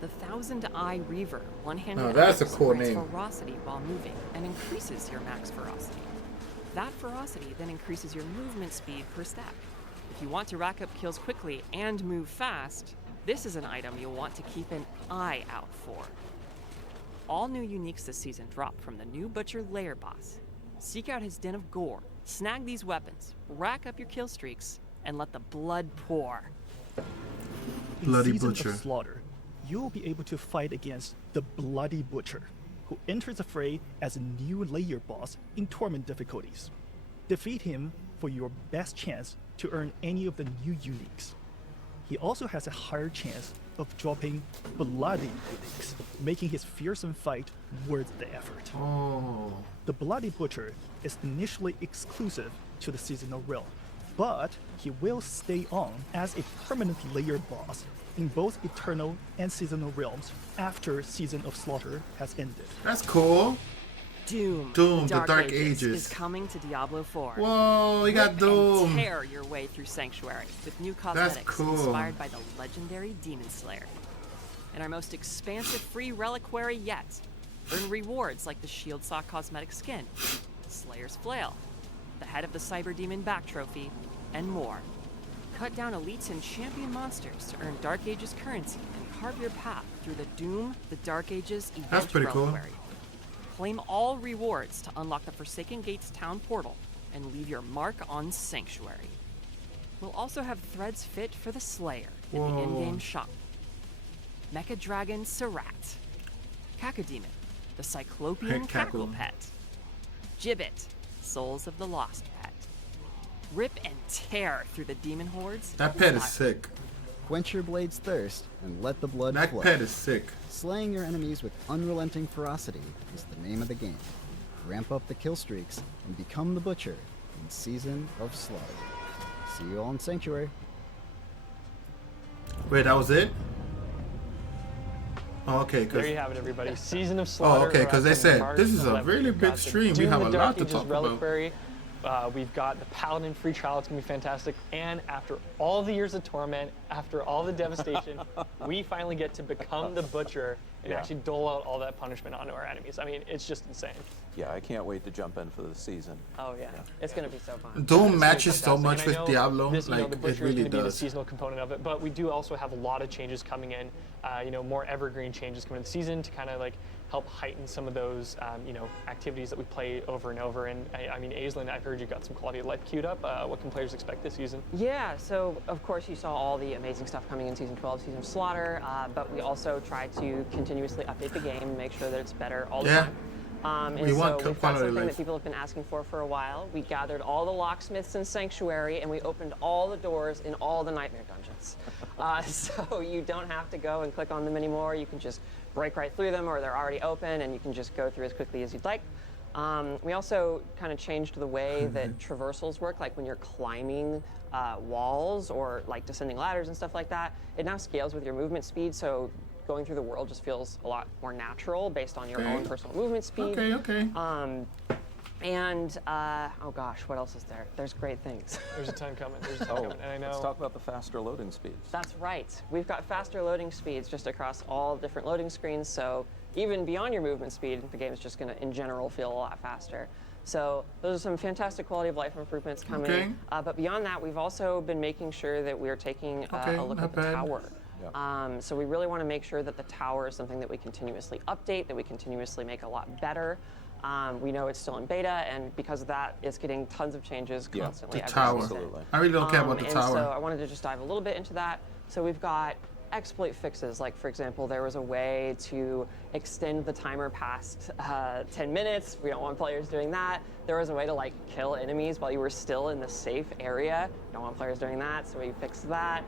The Thousand Eye Reaver one-handed Oh, that's a axe cool grants name. ferocity while moving and increases your max ferocity. That ferocity then increases your movement speed per stack. If you want to rack up kills quickly and move fast, this is an item you'll want to keep an eye out for. All new uniques this season drop from the new Butcher Lair boss. Seek out his den of gore, snag these weapons, rack up your kill streaks, and let the blood pour. In Bloody Season Butcher. of Slaughter, you will be able to fight against the Bloody Butcher, who enters the fray as a new layer boss in Torment difficulties. Defeat him for your best chance to earn any of the new uniques. He also has a higher chance of dropping Bloody uniques, making his fearsome fight worth the effort. Oh. The Bloody Butcher is initially exclusive to the Seasonal Realm, but he will stay on as a permanent layer boss in both Eternal and Seasonal Realms after Season of Slaughter has ended. That's cool. Doom, Doom, the Dark Ages. is coming to Diablo 4. Whoa, you got Rip Doom. and tear your way through Sanctuary with new cosmetics cool. inspired by the legendary Demon Slayer. And our most expansive free reliquary yet. Earn rewards like the Shield Saw cosmetic skin, Slayer's Flail, the Head of the Cyber Demon back trophy, and more. Cut down elites and champion monsters to earn Dark Ages currency and carve your path through the Doom, the Dark Ages event That's pretty cool. reliquary. Claim all rewards to unlock the Forsaken Gates town portal and leave your mark on Sanctuary. We'll also have threads fit for the Slayer in the Whoa. in-game shop. Mecha Dragon Sarat. Cacodemon, the Cyclopean Cackle. Cackle Pet. Gibbet, Souls of the Lost Pet. Rip and tear through the demon hordes. That pet is sick. Quench your blade's thirst and let the blood That flow. pet is sick. Slaying your enemies with unrelenting ferocity is the name of the game. Ramp up the kill streaks and become the Butcher in Season of Slaughter. See you all in Sanctuary. Wait, that was it? Oh, okay. There you Cause, have it, everybody. Season of Slaughter. okay, because they from said March this is a 11th. really We've big got the stream. We Doom, have the a Dark lot to Ages talk about. reliquary. We've got the Paladin free trial. It's going to be fantastic. And after all the years of torment, after all the devastation, we finally get to become the Butcher and Yeah. actually dole out all that punishment onto our enemies. I mean, it's just insane. Yeah, I can't wait to jump in for the season. Oh yeah, it's gonna be so fun. Doom It's matches so fantastic. much And I with know Diablo. this, Like, the it Butcher is really going to be the does. seasonal component of it, but we do also have a lot of changes coming in. More evergreen changes coming in the season to kind of like help heighten some of those, activities that we play over and over. And I mean, Aislinn, I've heard you got some quality of life queued up. What can players expect this season? Yeah, so of course you saw all the amazing stuff coming in Season 12, Season of Slaughter, but we also try to continuously update the game, make sure that it's better all the Yeah. time. And We want so we've got quality something life. that people have been asking for a while. We gathered all the locksmiths in Sanctuary and we opened all the doors in all the Nightmare dungeons. So you don't have to go and click on them anymore. You can just break right through them, or they're already open and you can just go through as quickly as you'd like. We also kind of changed the way that traversals work, like when you're climbing walls or like descending ladders and stuff like that. It now scales with your movement speed, so going through the world just feels a lot more natural based on your own personal movement speed. Okay. Oh gosh, what else is there? There's great things. There's a ton coming. There's a ton coming. And I know. Let's talk about the faster loading speeds. That's right. We've got faster loading speeds just across all different loading screens, so even beyond your movement speed, the game is just going to, in general, feel a lot faster. So those are some fantastic quality of life improvements coming. Okay. But beyond that, we've also been making sure that we're taking a look not at the bad. tower. Yeah. So we really want to make sure that the tower is something that we continuously update, that we continuously make a lot better. We know it's still in beta, and because of that, it's getting tons of changes Yeah, constantly. The every tower. season. Absolutely. I really don't care about the And tower. so I wanted to just dive a little bit into that. So we've got exploit fixes. Like, for example, there was a way to extend the timer past 10 minutes. We don't want players doing that. There was a way to like kill enemies while you were still in the safe area. Don't want players doing that, so we fixed that.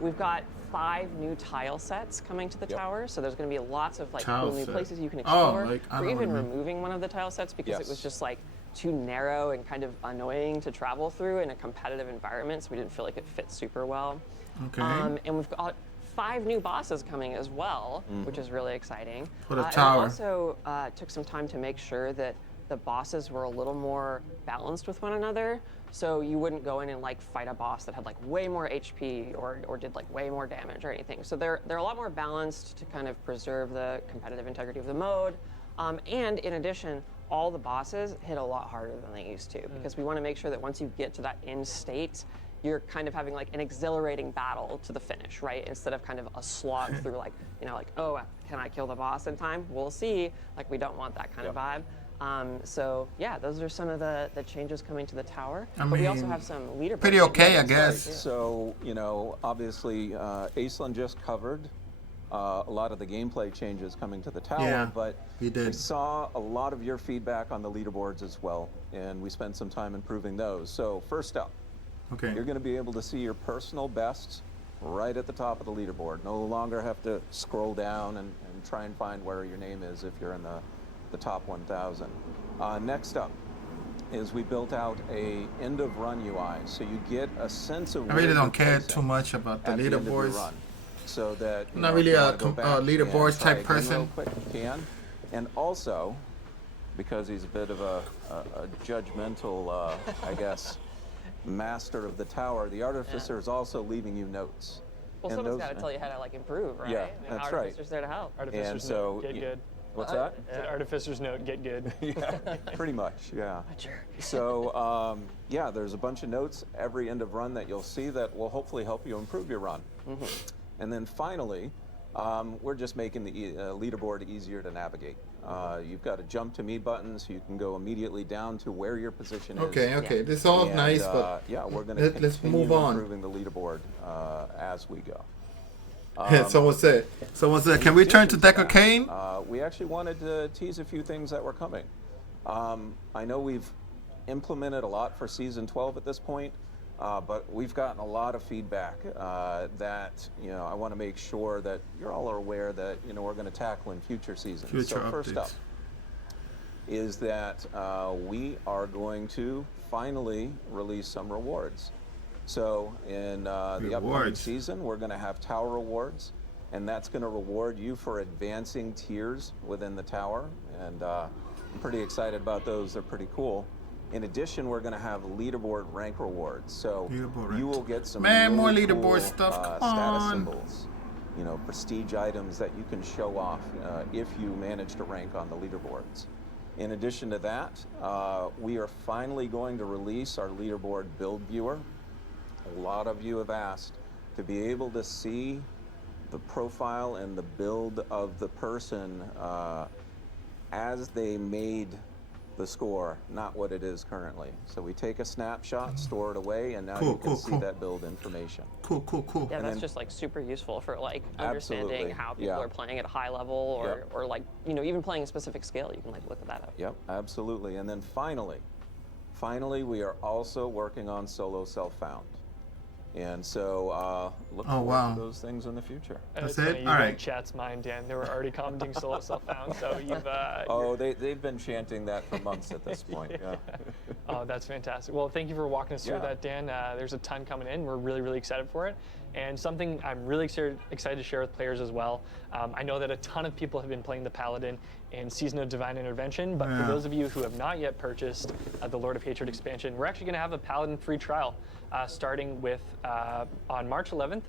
We've got 5 new tile sets coming to the tower, so there's going to be lots of like Tile cool new set. places you can Oh, explore. like, I We're know what even you mean. removing one of the tile sets because it was Yes. just like too narrow and kind of annoying to travel through in a competitive environment, so we didn't feel like it fit super well. Okay. And we've got 5 new bosses coming as well, which is really exciting. For the And tower. we also took some time to make sure that the bosses were a little more balanced with one another. So you wouldn't go in and like fight a boss that had like way more HP or did like way more damage or anything. So they're a lot more balanced to kind of preserve the competitive integrity of the mode. And in addition, all the bosses hit a lot harder than they used to because we want to make sure that once you get to that end state, you're kind of having like an exhilarating battle to the finish, right? Instead of kind of a slog through like, you know, like, oh, can I kill the boss in time? We'll see. Like, we don't want that kind of vibe. So yeah, those are some of the changes coming to the tower. I but we also mean, have some leaderboard pretty okay, I changes. guess. So, you know, obviously, Aislinn just covered a lot of the gameplay changes coming to the tower, Yeah, but he did. we saw a lot of your feedback on the leaderboards as well, and we spent some time improving those. So first up, Okay. you're going to be able to see your personal bests right at the top of the leaderboard. No longer have to scroll down and try and find where your name is if you're in the top 1,000. Next up is we built out a end of run UI, so you get a sense of I where really you're don't care placing too much about the at end of your leaderboards. run, so that you Not know, if really you a wanna go back and leaderboards try type again person. real quick, you can. And also, because he's a bit of a judgmental, I guess, master of the tower, the artificer is also leaving you notes. Well, And someone's those- got to tell you how to like improve, right? Yeah, And that's right. Artificer's there to help. Artificer's And so note, get you- good. What's that? Said Artificer's note, get good. Yeah, pretty much, yeah. Sure. So, yeah, there's a bunch of notes every end of run that you'll see that will hopefully help you improve your run. And then finally, we're just making the leaderboard easier to navigate. You've got a jump to me button, so you can go immediately down to where your position is. Okay. This is all And, nice, but yeah, we're going to let's continue move on. improving the leaderboard as we go. Someone said, can we turn to Deck of Cain? We actually wanted to tease a few things that were coming. I know we've implemented a lot for Season 12 at this point, but we've gotten a lot of feedback that, you know, I want to make sure that you're all aware that, you know, we're going to tackle in future seasons. Future So first up updates. is that we are going to finally release some rewards. So in the upcoming Rewards. season, we're going to have tower rewards, and that's going to reward you for advancing tiers within the tower. And I'm pretty excited about those. They're pretty cool. In addition, we're going to have leaderboard rank rewards. So Leaderboard you rank. will get some Man, more really leaderboard cool, stuff. Come status on. symbols, you know, prestige items that you can show off if you manage to rank on the leaderboards. In addition to that, we are finally going to release our leaderboard build viewer. A lot of you have asked to be able to see the profile and the build of the person as they made the score, not what it is currently. So we take a snapshot, store it away, and now you can see that build information. Cool. Yeah, And that's then- just like super useful for like understanding Absolutely, how people yeah. are playing at a high level or, Yep. or like, you know, even playing a specific skill, you can like look at that up. Yep, absolutely. And then finally, we are also working on solo self-found. And so look Oh, forward wow. to those things in the future. And That's it's it? funny, you All read right. chat's mind, Dan. They were already commenting solo self-found, so you've... Oh, they've been chanting that for months at this point, yeah. Oh, that's fantastic. Well, thank you for walking us through Yeah. that, Dan. There's a ton coming in. We're really, really excited for it. And something I'm really excited to share with players as well. I know that a ton of people have been playing the Paladin in Season of Divine Intervention, but for those of you who have not yet purchased the Lord of Hatred expansion, we're actually going to have a Paladin free trial starting with on March 11th.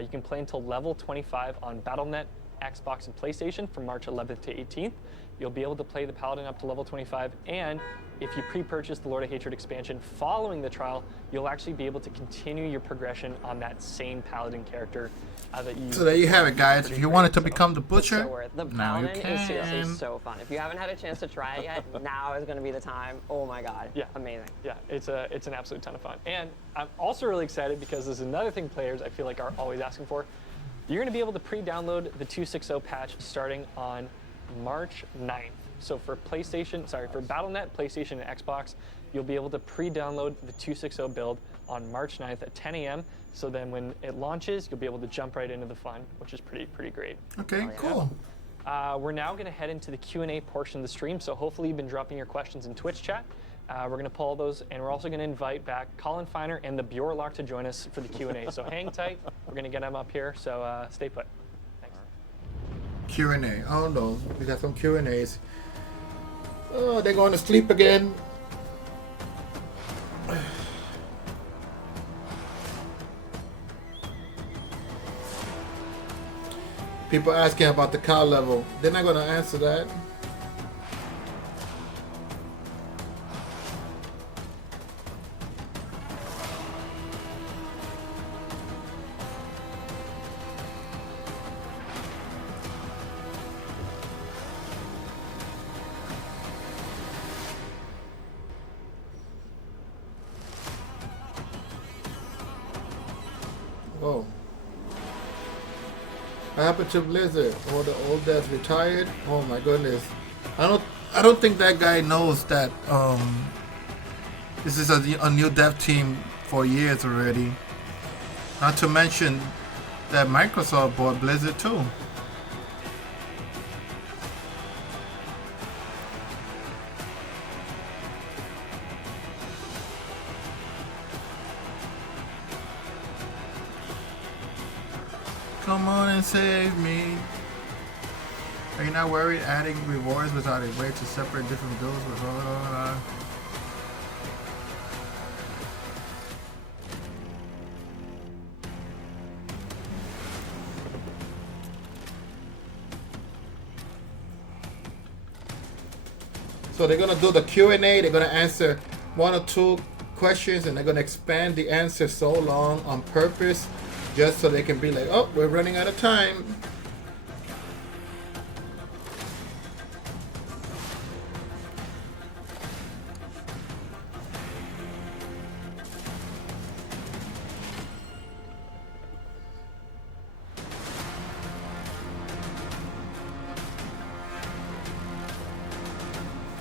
You can play until level 25 on Battle.net, Xbox, and PlayStation from March 11th to 18th. You'll be able to play the Paladin up to level 25, and if you pre-purchase the Lord of Hatred expansion following the trial, you'll actually be able to continue your progression on that same Paladin character that you... So there you have it, guys. If you wanted to become the butcher, So worth. The now you Paladin is seriously can. so fun. If you haven't had a chance to try it yet, now is going to be the time. Oh my god. Yeah. Amazing. Yeah, it's an absolute ton of fun. And I'm also really excited because there's another thing players I feel like are always asking for. You're going to be able to pre-download the 2.6.0 patch starting on March 9th. So for BattleNet, PlayStation, and Xbox, you'll be able to pre-download the 260 build on March 9th at 10 a.m. So then when it launches, you'll be able to jump right into the fun, which is pretty great. Okay, cool. We're now going to head into the Q&A portion of the stream. So hopefully you've been dropping your questions in Twitch chat. We're going to pull those, and we're also going to invite back Colin Feiner and the Warlock to join us for the Q&A. So hang tight. We're going to get them up here. So stay put. Thanks. Q&A. Oh no, we got some Q&As. Oh, they're going to sleep again. People asking about the cow level. They're not going to answer that. Whoa. What happened to Blizzard? All the old devs retired? Oh my goodness. I don't think that guy knows that this is a new dev team for years already. Not to mention that Microsoft bought Blizzard too. Come on and save me. Are you not worried adding rewards without a way to separate different builds with So they're gonna do the Q&A, they're gonna answer 1 or 2 questions, and they're gonna expand the answer so long on purpose just so they can be like, oh, we're running out of time.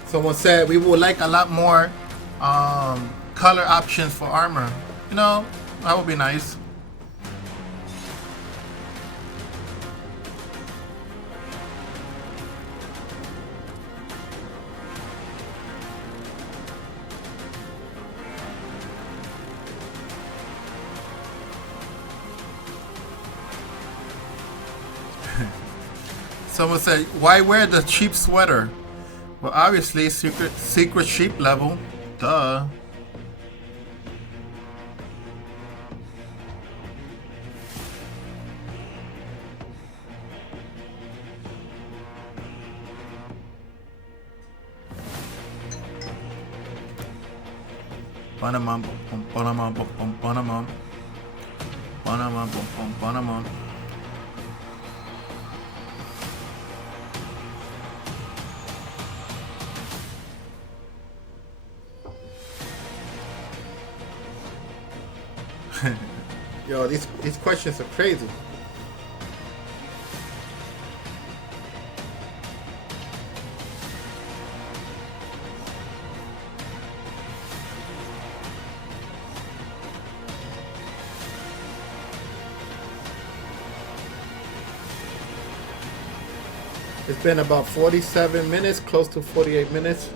Someone said we would like a lot more color options for armor. You know, that would be nice. Someone said, why wear the cheap sweater? Well, obviously, secret sheep level. Duh. Banamam, banamam, banamam, banamam, banamam. Yo, these questions are crazy. It's been about 47 minutes, close to 48 minutes.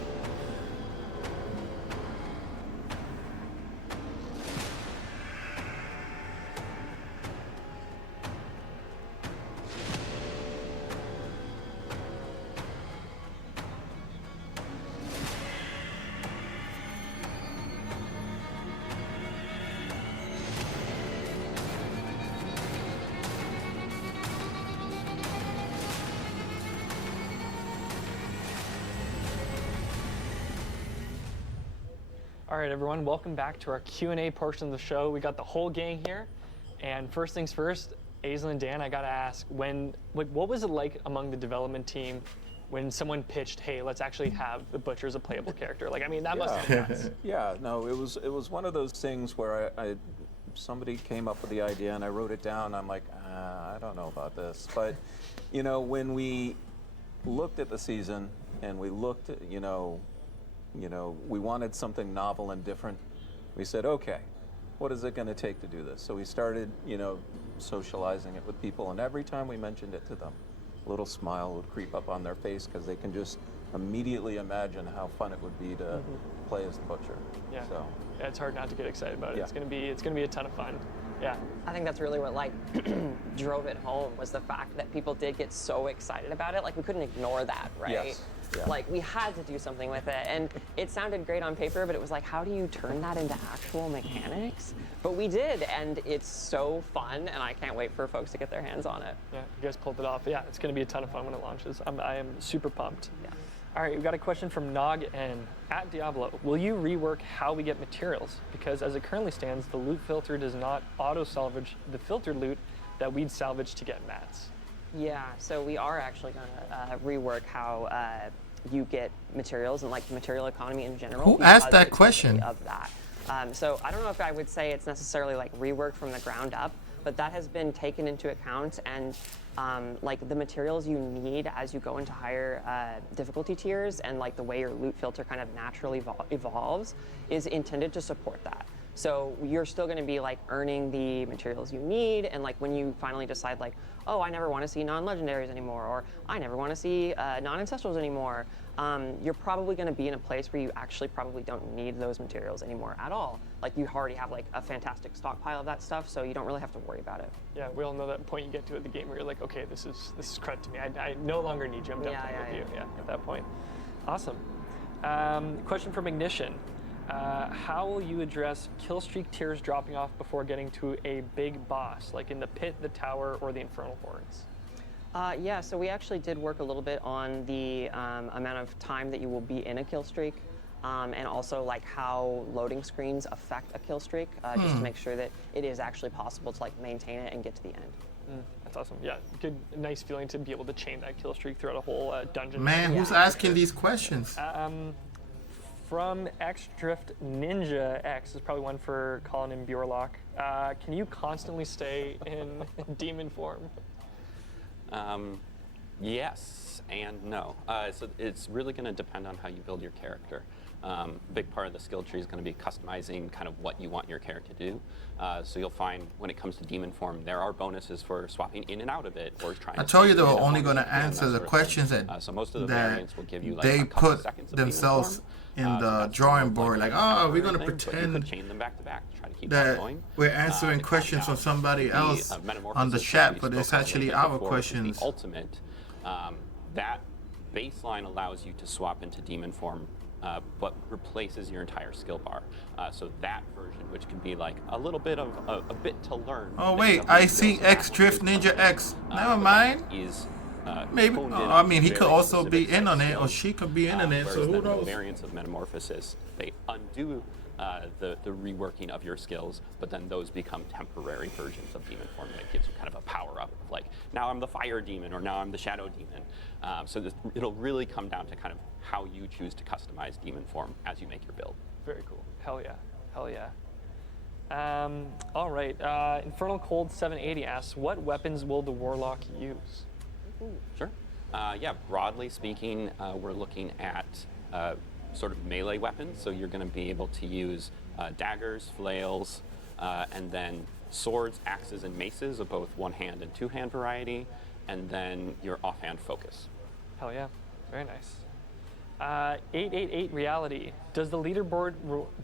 All right, everyone, welcome back to our Q&A portion of the show. We got the whole gang here. And first things first, Aislinn and Dan, I gotta ask, what was it like among the development team when someone pitched, hey, let's actually have the Butcher as a playable character? Like, I mean, that must have been nuts. Yeah, no, it was one of those things where somebody came up with the idea and I wrote it down. I'm like, I don't know about this. But, you know, when we looked at the season and we looked at, we wanted something novel and different. We said, okay, what is it going to take to do this? So we started, socializing it with people, and every time we mentioned it to them, a little smile would creep up on their face because they can just immediately imagine how fun it would be to play as the Butcher. Yeah. So. Yeah, it's hard not to get excited about it. Yeah. It's gonna be a ton of fun. Yeah. I think that's really what drove it home was the fact that people did get so excited about it. Like we couldn't ignore that, right? Yes. Yeah. Like we had to do something with it, and it sounded great on paper, but it was like, how do you turn that into actual mechanics? But we did, and it's so fun, and I can't wait for folks to get their hands on it. Yeah, you guys pulled it off. Yeah, it's gonna be a ton of fun when it launches. I am super pumped. Yeah. All right, we've got a question from Nog N. At Diablo, will you rework how we get materials? Because as it currently stands, the loot filter does not auto-salvage the filtered loot that we'd salvage to get mats. Yeah, so we are actually going to rework how you get materials and the material economy in general. Who asked that question? Of that. So I don't know if I would say it's necessarily reworked from the ground up, but that has been taken into account, and the materials you need as you go into higher difficulty tiers and the way your loot filter kind of naturally evolves is intended to support that. So you're still going to be earning the materials you need, and when you finally decide oh, I never want to see non-legendaries anymore, or I never want to see non-ancestrals anymore, you're probably going to be in a place where you actually probably don't need those materials anymore at all. You already have a fantastic stockpile of that stuff, so you don't really have to worry about it. Yeah, we all know that point you get to at the game where you're like, okay, this is credit to me. I no longer need you. I'm done with you. Yeah, at that point. Awesome. Question from Ignition. How will you address kill streak tiers dropping off before getting to a big boss, like in the pit, the tower, or the infernal hordes? Yeah, so we actually did work a little bit on the amount of time that you will be in a kill streak, and also how loading screens affect a kill streak, just to make sure that it is actually possible to maintain it and get to the end. That's awesome. Yeah, good, nice feeling to be able to chain that kill streak throughout a whole dungeon. Man, who's asking these questions? From X Drift Ninja X is probably one for Colin and Warlock. Can you constantly stay in demon form? Yes and no. So it's really going to depend on how you build your character. A big part of the skill tree is going to be customizing kind of what you want your character to do. So you'll find when it comes to demon form, there are bonuses for swapping in and out of it, or trying. I told you they were only going to answer the questions that so most of the variants will give you they put themselves in the drawing board. Oh, we're going to pretend chain them back to back to try to keep that going. we're answering questions from somebody else on the chat, but it's actually our questions. The ultimate, that baseline allows you to swap into demon form, but replaces your entire skill bar. So that version, which can be a little bit of a bit to learn. Oh wait, I see X Drift Ninja X. Never mind. Is maybe. I mean, he could also be in on it, or she could be in on it. So who knows? Variants of metamorphosis, they undo the reworking of your skills, but then those become temporary versions of demon form that gives you kind of a power up of now I'm the fire demon, or now I'm the shadow demon. So it'll really come down to kind of how you choose to customize demon form as you make your build. Very cool. Hell yeah. Hell yeah. All right. Infernal Cold 780 asks, what weapons will the Warlock use? Sure. Yeah, broadly speaking, we're looking at sort of melee weapons. So you're going to be able to use daggers, flails, and then swords, axes, and maces of both one-hand and two-hand variety, and then your offhand focus. Hell yeah. Very nice. 888 Reality. Does the leaderboard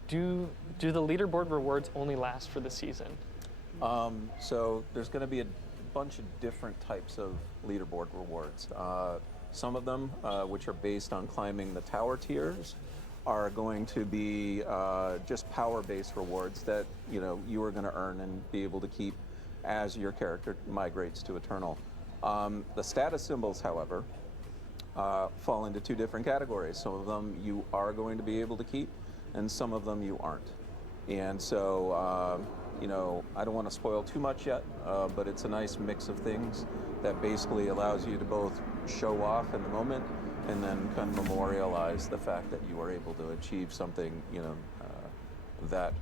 do the leaderboard rewards only last for the season? So there's going to be a bunch of different types of leaderboard rewards. Some of them, which are based on climbing the tower tiers, are going to be just power-based rewards that you are going to earn and be able to keep as your character migrates to Eternal. The status symbols, however, fall into two different categories. Some of them you are going to be able to keep, and some of them you aren't. And so, I don't want to spoil too much yet, but it's a nice mix of things that basically allows you to both show off in the moment and then kind of memorialize the fact that you were able to achieve something, that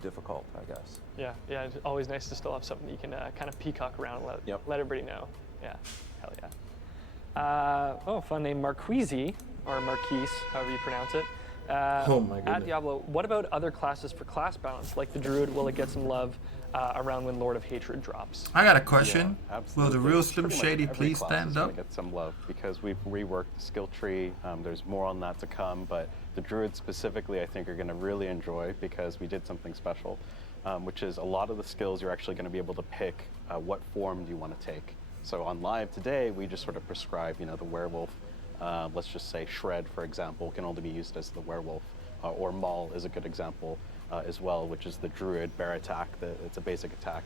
difficult, I guess. Yeah, it's always nice to still have something you can kind of peacock around and let everybody know. Yeah, hell yeah. Fun name, Marquise, or Marquise, however you pronounce it. Oh my goodness. At Diablo, what about other classes for class balance? Like the Druid, will it get some love around when Lord of Hatred drops? I got a question. Yeah, Will absolutely. the real Slim Pretty much Shady every please class stand is gonna up? get some love because we've reworked the skill tree. There's more on that to come, but the Druids specifically, I think, are going to really enjoy because we did something special, which is a lot of the skills you're actually going to be able to pick what form do you want to take. So on live today, we just sort of prescribe, the werewolf. Let's just say Shred, for example, can only be used as the werewolf, or Maul is a good example as well, which is the Druid bear attack. It's a basic attack.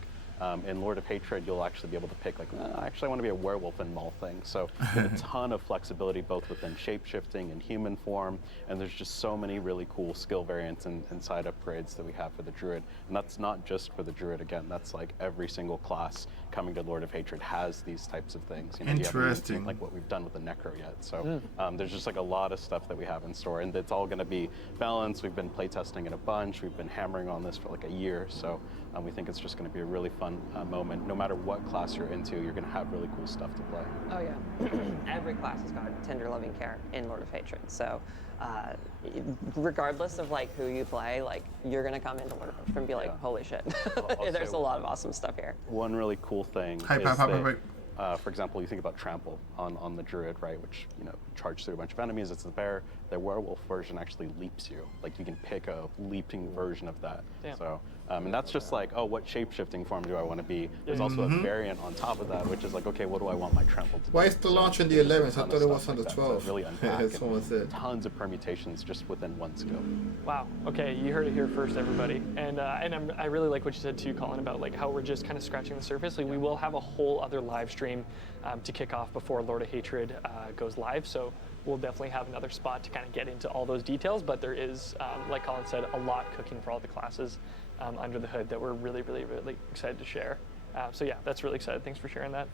In Lord of Hatred, you'll actually be able to pick, I want to be a werewolf and Maul thing. So you have a ton of flexibility both within shape-shifting and human form, and there's just so many really cool skill variants and side upgrades that we have for the Druid. And that's not just for the Druid, again, that's like every single class coming to Lord of Hatred has these types of things. You haven't even Interesting. seen, like what we've done with the Necro yet. So there's just like a lot of stuff that we have in store, and it's all going to be balanced. We've been playtesting it a bunch. We've been hammering on this for like a year. So we think it's just going to be a really fun moment. No matter what class you're into, you're going to have really cool stuff to play. Oh yeah, every class has got tender loving care in Lord of Hatred. So regardless of like who you play, like you're gonna come into Lord of Hatred and be like, holy shit, there's a lot of awesome stuff here. One really cool thing is that, for example, you think about Trample on the Druid, right, which, charge through a bunch of enemies. It's the bear. Their werewolf version actually leaps you. Like, you can pick a leaping version of that. Damn. So, and that's just like, oh, what shape-shifting form do I want to be? There's also a variant on top of that, which is like, okay, what do I want my Trample to do? Why is the launch on the 11th? I thought it was on the 12th. Really unpack Someone said. Tons of permutations just within one skill. Wow. Okay, you heard it here first, everybody. And I really like what you said too, Colin, about like how we're just kind of scratching the surface. Like we will have a whole other live stream to kick off before Lord of Hatred goes live. So we'll definitely have another spot to kind of get into all those details. But there is, like Colin said, a lot cooking for all the classes under the hood that we're really, really, really excited to share. So yeah, that's really exciting. Thanks for sharing that.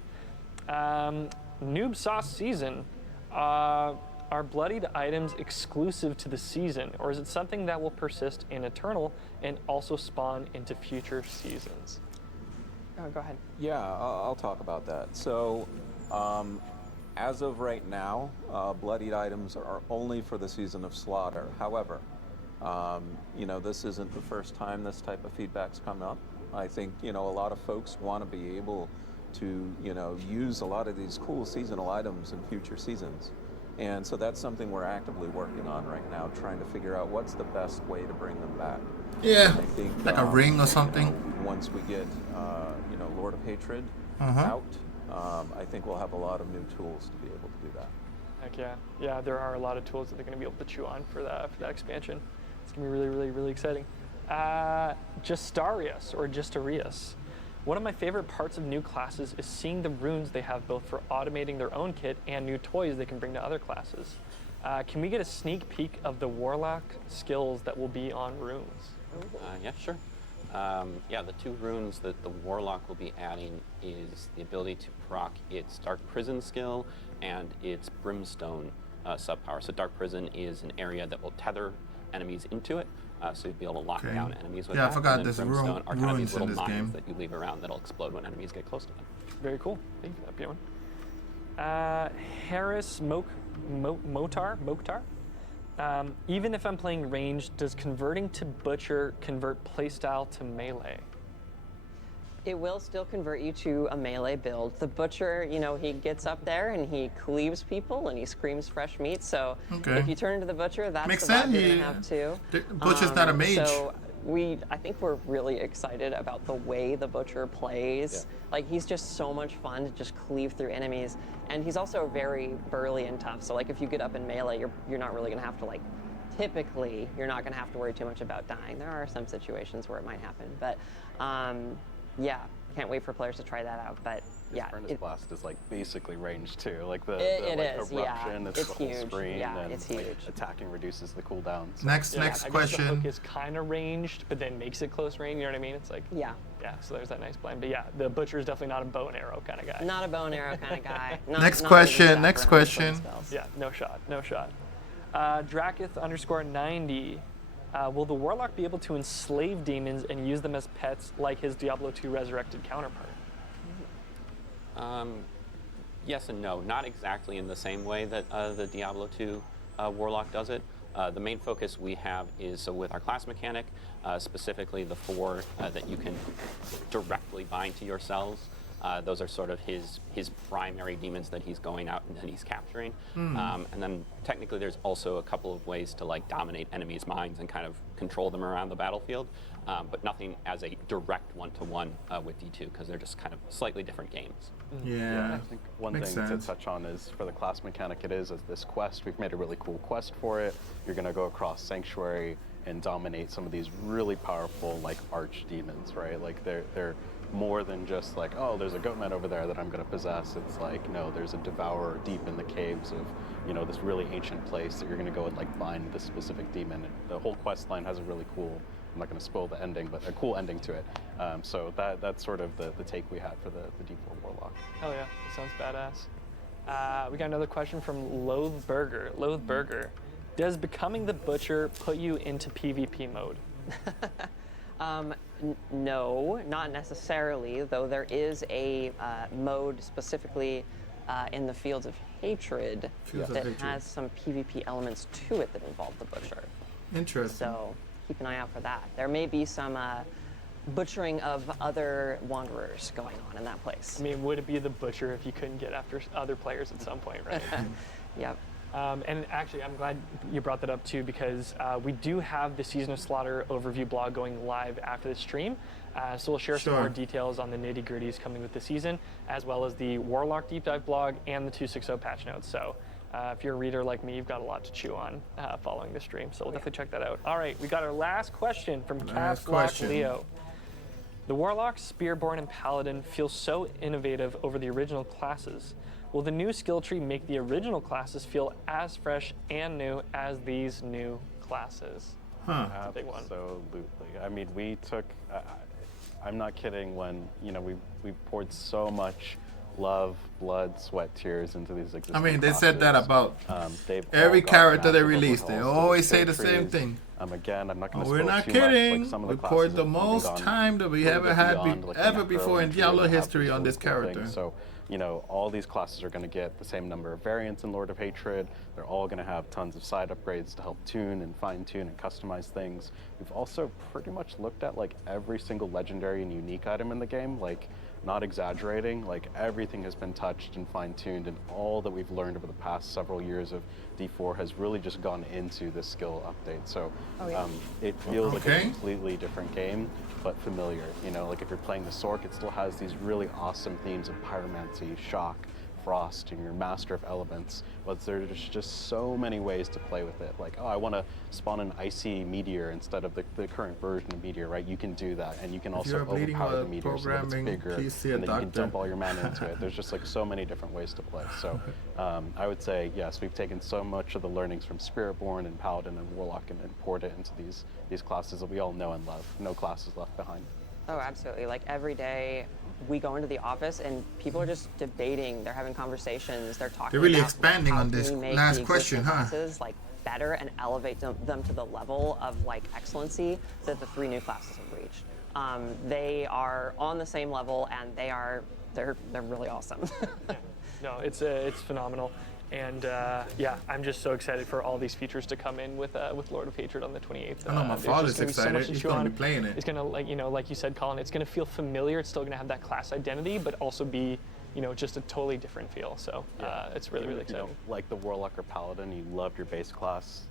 Noob Sauce season. Are bloodied items exclusive to the season, or is it something that will persist in Eternal and also spawn into future seasons? Oh, go ahead. Yeah, I'll talk about that. So, as of right now, bloodied items are only for the Season of Slaughter. However, this isn't the first time this type of feedback's come up. I think, a lot of folks want to be able to, use a lot of these cool seasonal items in future seasons. And so that's something we're actively working on right now, trying to figure out what's the best way to bring them back. Yeah, I think, like a ring or something. Once we get, Lord of Hatred out, I think we'll have a lot of new tools to be able to do that. Heck yeah. Yeah, there are a lot of tools that they're going to be able to chew on for that expansion. It's going to be really, really, really exciting. Justarius, or Justarius. One of my favorite parts of new classes is seeing the runes they have both for automating their own kit and new toys they can bring to other classes. Can we get a sneak peek of the Warlock skills that will be on runes? Yeah, sure. The two runes that the Warlock will be adding is the ability to proc its Dark Prison skill and its Brimstone subpower. So Dark Prison is an area that will tether enemies into it, so you'll be able to lock down enemies with that. Yeah, I forgot and there's Brimstone are kind of these runes in little this mines game. that you leave around that'll explode when enemies get close to them. Very cool. Thank you for that, Bjorn. Harris Mokhtar. Even if I'm playing ranged, does converting to Butcher convert playstyle to melee? It will still convert you to a melee build. The Butcher, he gets up there and he cleaves people and he screams fresh meat. So if you turn into the Butcher, that's Makes the vibe sense. you're gonna have too. The Butcher's not a mage. So I think we're really excited about the way the Butcher plays. Yeah. Like he's just so much fun to just cleave through enemies, and he's also very burly and tough. So like if you get up in melee, you're not really gonna have to like. Typically, you're not gonna have to worry too much about dying. There are some situations where it might happen, but. Yeah, can't wait for players to try that out. But yeah, Furnace Blast is like basically ranged too. Like the it like is, eruption, yeah. It's the huge. whole screen, yeah, and it's huge. Like, attacking reduces the cooldown. So. Next I guess question. the hook is kind of ranged, but then makes it close range. You know what I mean? It's like yeah. So there's that nice blend. But yeah, the Butcher is definitely not a bow and arrow kind of guy. Not a bow and arrow kind of guy. Next question. Yeah, no shot. Drakith_90. Will the Warlock be able to enslave demons and use them as pets like his Diablo 2 resurrected counterpart? Yes and no. Not exactly in the same way that the Diablo 2 Warlock does it. The main focus we have is, so with our class mechanic, specifically the 4 that you can directly bind to yourselves. Those are sort of his primary demons that he's going out and that he's capturing. And then technically there's also a couple of ways to like dominate enemies' minds and kind of control them around the battlefield, but nothing as a direct one-to-one with D2 because they're just kind of slightly different games. Yeah, I think one makes thing sense. to touch on is for the class mechanic it is this quest. We've made a really cool quest for it. You're going to go across Sanctuary and dominate some of these really powerful like arch demons, right? Like they're more than just like, oh, there's a goatman over there that I'm going to possess. It's like, no, there's a devourer deep in the caves of, you know, this really ancient place that you're going to go and like bind this specific demon. And the whole quest line has a really cool, I'm not going to spoil the ending, but a cool ending to it. So that's sort of the take we had for the D4 Warlock. Hell yeah, sounds badass. We got another question from Loathe Burger. Loathe Burger, does becoming the Butcher put you into PvP mode? No, not necessarily, though there is a mode specifically in the Fields of Hatred that has some PvP elements to it that involve the Butcher. Interesting. So keep an eye out for that. There may be some butchering of other Wanderers going on in that place. I mean, would it be the Butcher if you couldn't get after other players at some point, right? Yep. And actually, I'm glad you brought that up too, because we do have the Season of Slaughter overview blog going live after the stream. So we'll share some more details on the nitty-gritties coming with the season, as well as the Warlock deep dive blog and the 2.6.0 patch notes. So if you're a reader like me, you've got a lot to chew on following the stream. So we'll definitely check that out. All right, we got our last question from Cass Black Leo. The Warlock, Spearborn, and Paladin feel so innovative over the original classes. Will the new skill tree make the original classes feel as fresh and new as these new classes? That's a big one. Absolutely. I mean, we took, I'm not kidding when, you know, we poured so much love, blood, sweat, tears into these existing I mean, they classes. said that about all every got character they massive released. They overhauls to always their say the skill same trees. thing. Again, I'm not going to We're spoil not too kidding. much. Like some of the We classes poured the have even most gone time that we a little ever bit had beyond, like, the ever macro before in and Diablo really have history these on really this cool character. things. So, you know, all these classes are going to get the same number of variants in Lord of Hatred. They're all going to have tons of side upgrades to help tune and fine tune and customize things. We've also pretty much looked at like every single legendary and unique item in the game, like not exaggerating, like everything has been touched and fine tuned, and all that we've learned over the past several years of D4 has really just gone into this skill update. So it feels like a completely different game, but familiar. You know, like if you're playing the Sork, it still has these really awesome themes of pyromancy, shock, frost, and your master of elements, but there's just so many ways to play with it. Like, oh, I want to spawn an icy meteor instead of the current version of meteor, right? You can do that, and you can also overpower the meteor so that it's bigger, and then you can dump all your mana into it. There's just like so many different ways to play. So I would say, yes, we've taken so much of the learnings from Spiritborn and Paladin and Warlock and poured it into these classes that we all know and love. No classes left behind. Oh, absolutely. Like every day we go into the office and people are just debating, they're having conversations, they're talking They're really about expanding how on can this we make last the question, existing huh? classes, like better and elevate them to the level of like excellency that the 3 new classes have reached. They are on the same level and they're really awesome. No, it's phenomenal. And yeah, I'm just so excited for all these features to come in with Lord of Hatred on the 28th. I know my father's excited. He's going to be playing it. It's going to, like you said, Colin, it's going to feel familiar. It's still going to have that class identity, but also be, just a totally different feel. So it's really, really exciting. Like the Warlock or Paladin, you loved your base class.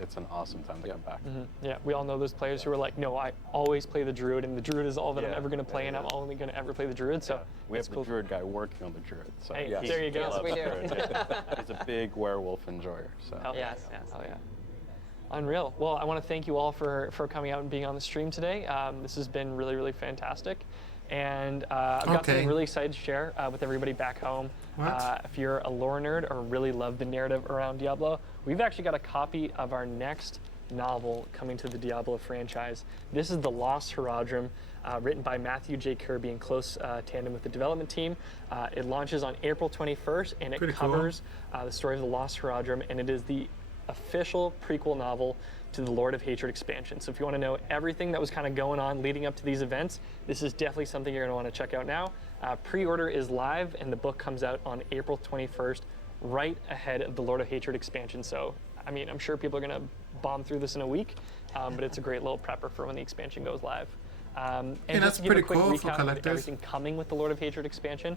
It's an awesome time to come back. Yeah, we all know those players who are like, no, I always play the Druid, and the Druid is all that I'm ever going to play, and I'm only going to ever play the Druid. So we have the Druid guy working on the Druid. So hey, there you go. Yes, we do. He's a big werewolf enjoyer. So Yes. Oh yeah. Unreal. Well, I want to thank you all for coming out and being on the stream today. This has been really, really fantastic. And I've got something really excited to share with everybody back home. If you're a lore nerd or really love the narrative around Diablo, we've actually got a copy of our next novel coming to the Diablo franchise. This is The Lost Herodrum, written by Matthew J. Kirby in close tandem with the development team. It launches on April 21st, and it covers the story of the Lost Herodrum, and it is the official prequel novel to the Lord of Hatred expansion. So if you want to know everything that was kind of going on leading up to these events, this is definitely something you're going to want to check out now. Pre-order is live, and the book comes out on April 21st, right ahead of the Lord of Hatred expansion. So, I mean, I'm sure people are going to bomb through this in a week, but it's a great little prepper for when the expansion goes live. And Yeah, that's just to give a pretty quick cool for recap of collectors. everything coming with the Lord of Hatred expansion,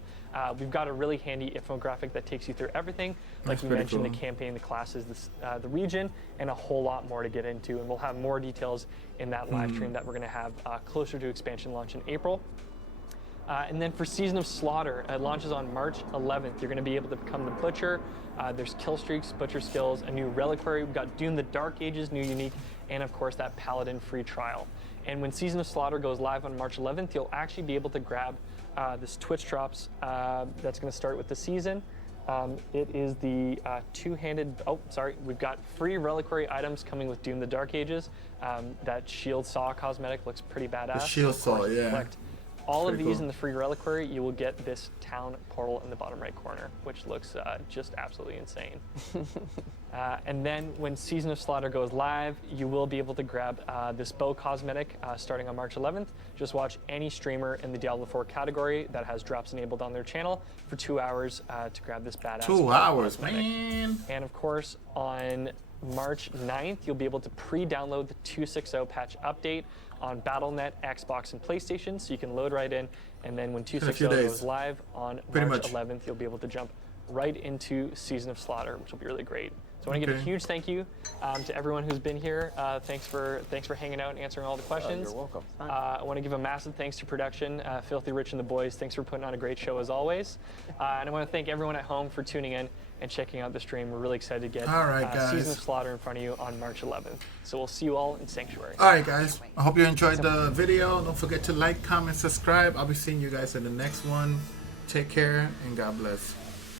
we've got a really handy infographic that takes you through everything. Like That's we pretty mentioned, cool. the campaign, the classes, the region, and a whole lot more to get into. And we'll have more details in that live stream that we're going to have closer to expansion launch in April. And then for Season of Slaughter, it launches on March 11th. You're going to be able to become the Butcher. There's kill streaks, Butcher skills, a new reliquary. We've got Doom the Dark Ages, new unique, and of course that Paladin free trial. And when Season of Slaughter goes live on March 11th, you'll actually be able to grab this Twitch drops that's going to start with the season. It is the two-handed, we've got free reliquary items coming with Doom the Dark Ages. That shield saw cosmetic looks pretty badass. The shield Of course, saw, if you yeah. collect all of Pretty these cool. in the free reliquary, you will get this town portal in the bottom right corner, which looks just absolutely insane. And then when Season of Slaughter goes live, you will be able to grab this bow cosmetic starting on March 11th. Just watch any streamer in the Diablo 4 category that has drops enabled on their channel for 2 hours to grab this badass 2 bow hours, cosmetic. man. And of course, on March 9th, you'll be able to pre-download the 2.6.0 patch update on Battle.net, Xbox, and PlayStation, so you can load right in. And then when a few 2.6.0 days. goes live on Pretty March much. 11th, you'll be able to jump right into Season of Slaughter, which will be really great. So I want to give a Okay. huge thank you to everyone who's been here. Thanks for hanging out and answering all the questions. You're welcome. I want to give a massive thanks to production, Filthy Rich and the boys. Thanks for putting on a great show as always. And I want to thank everyone at home for tuning in and checking out the stream. We're really excited to get All right, guys. Season of Slaughter in front of you on March 11th. So we'll see you all in Sanctuary. All right, guys. I hope you enjoyed the video. Don't forget to like, comment, subscribe. I'll be seeing you guys in the next one. Take care and God bless.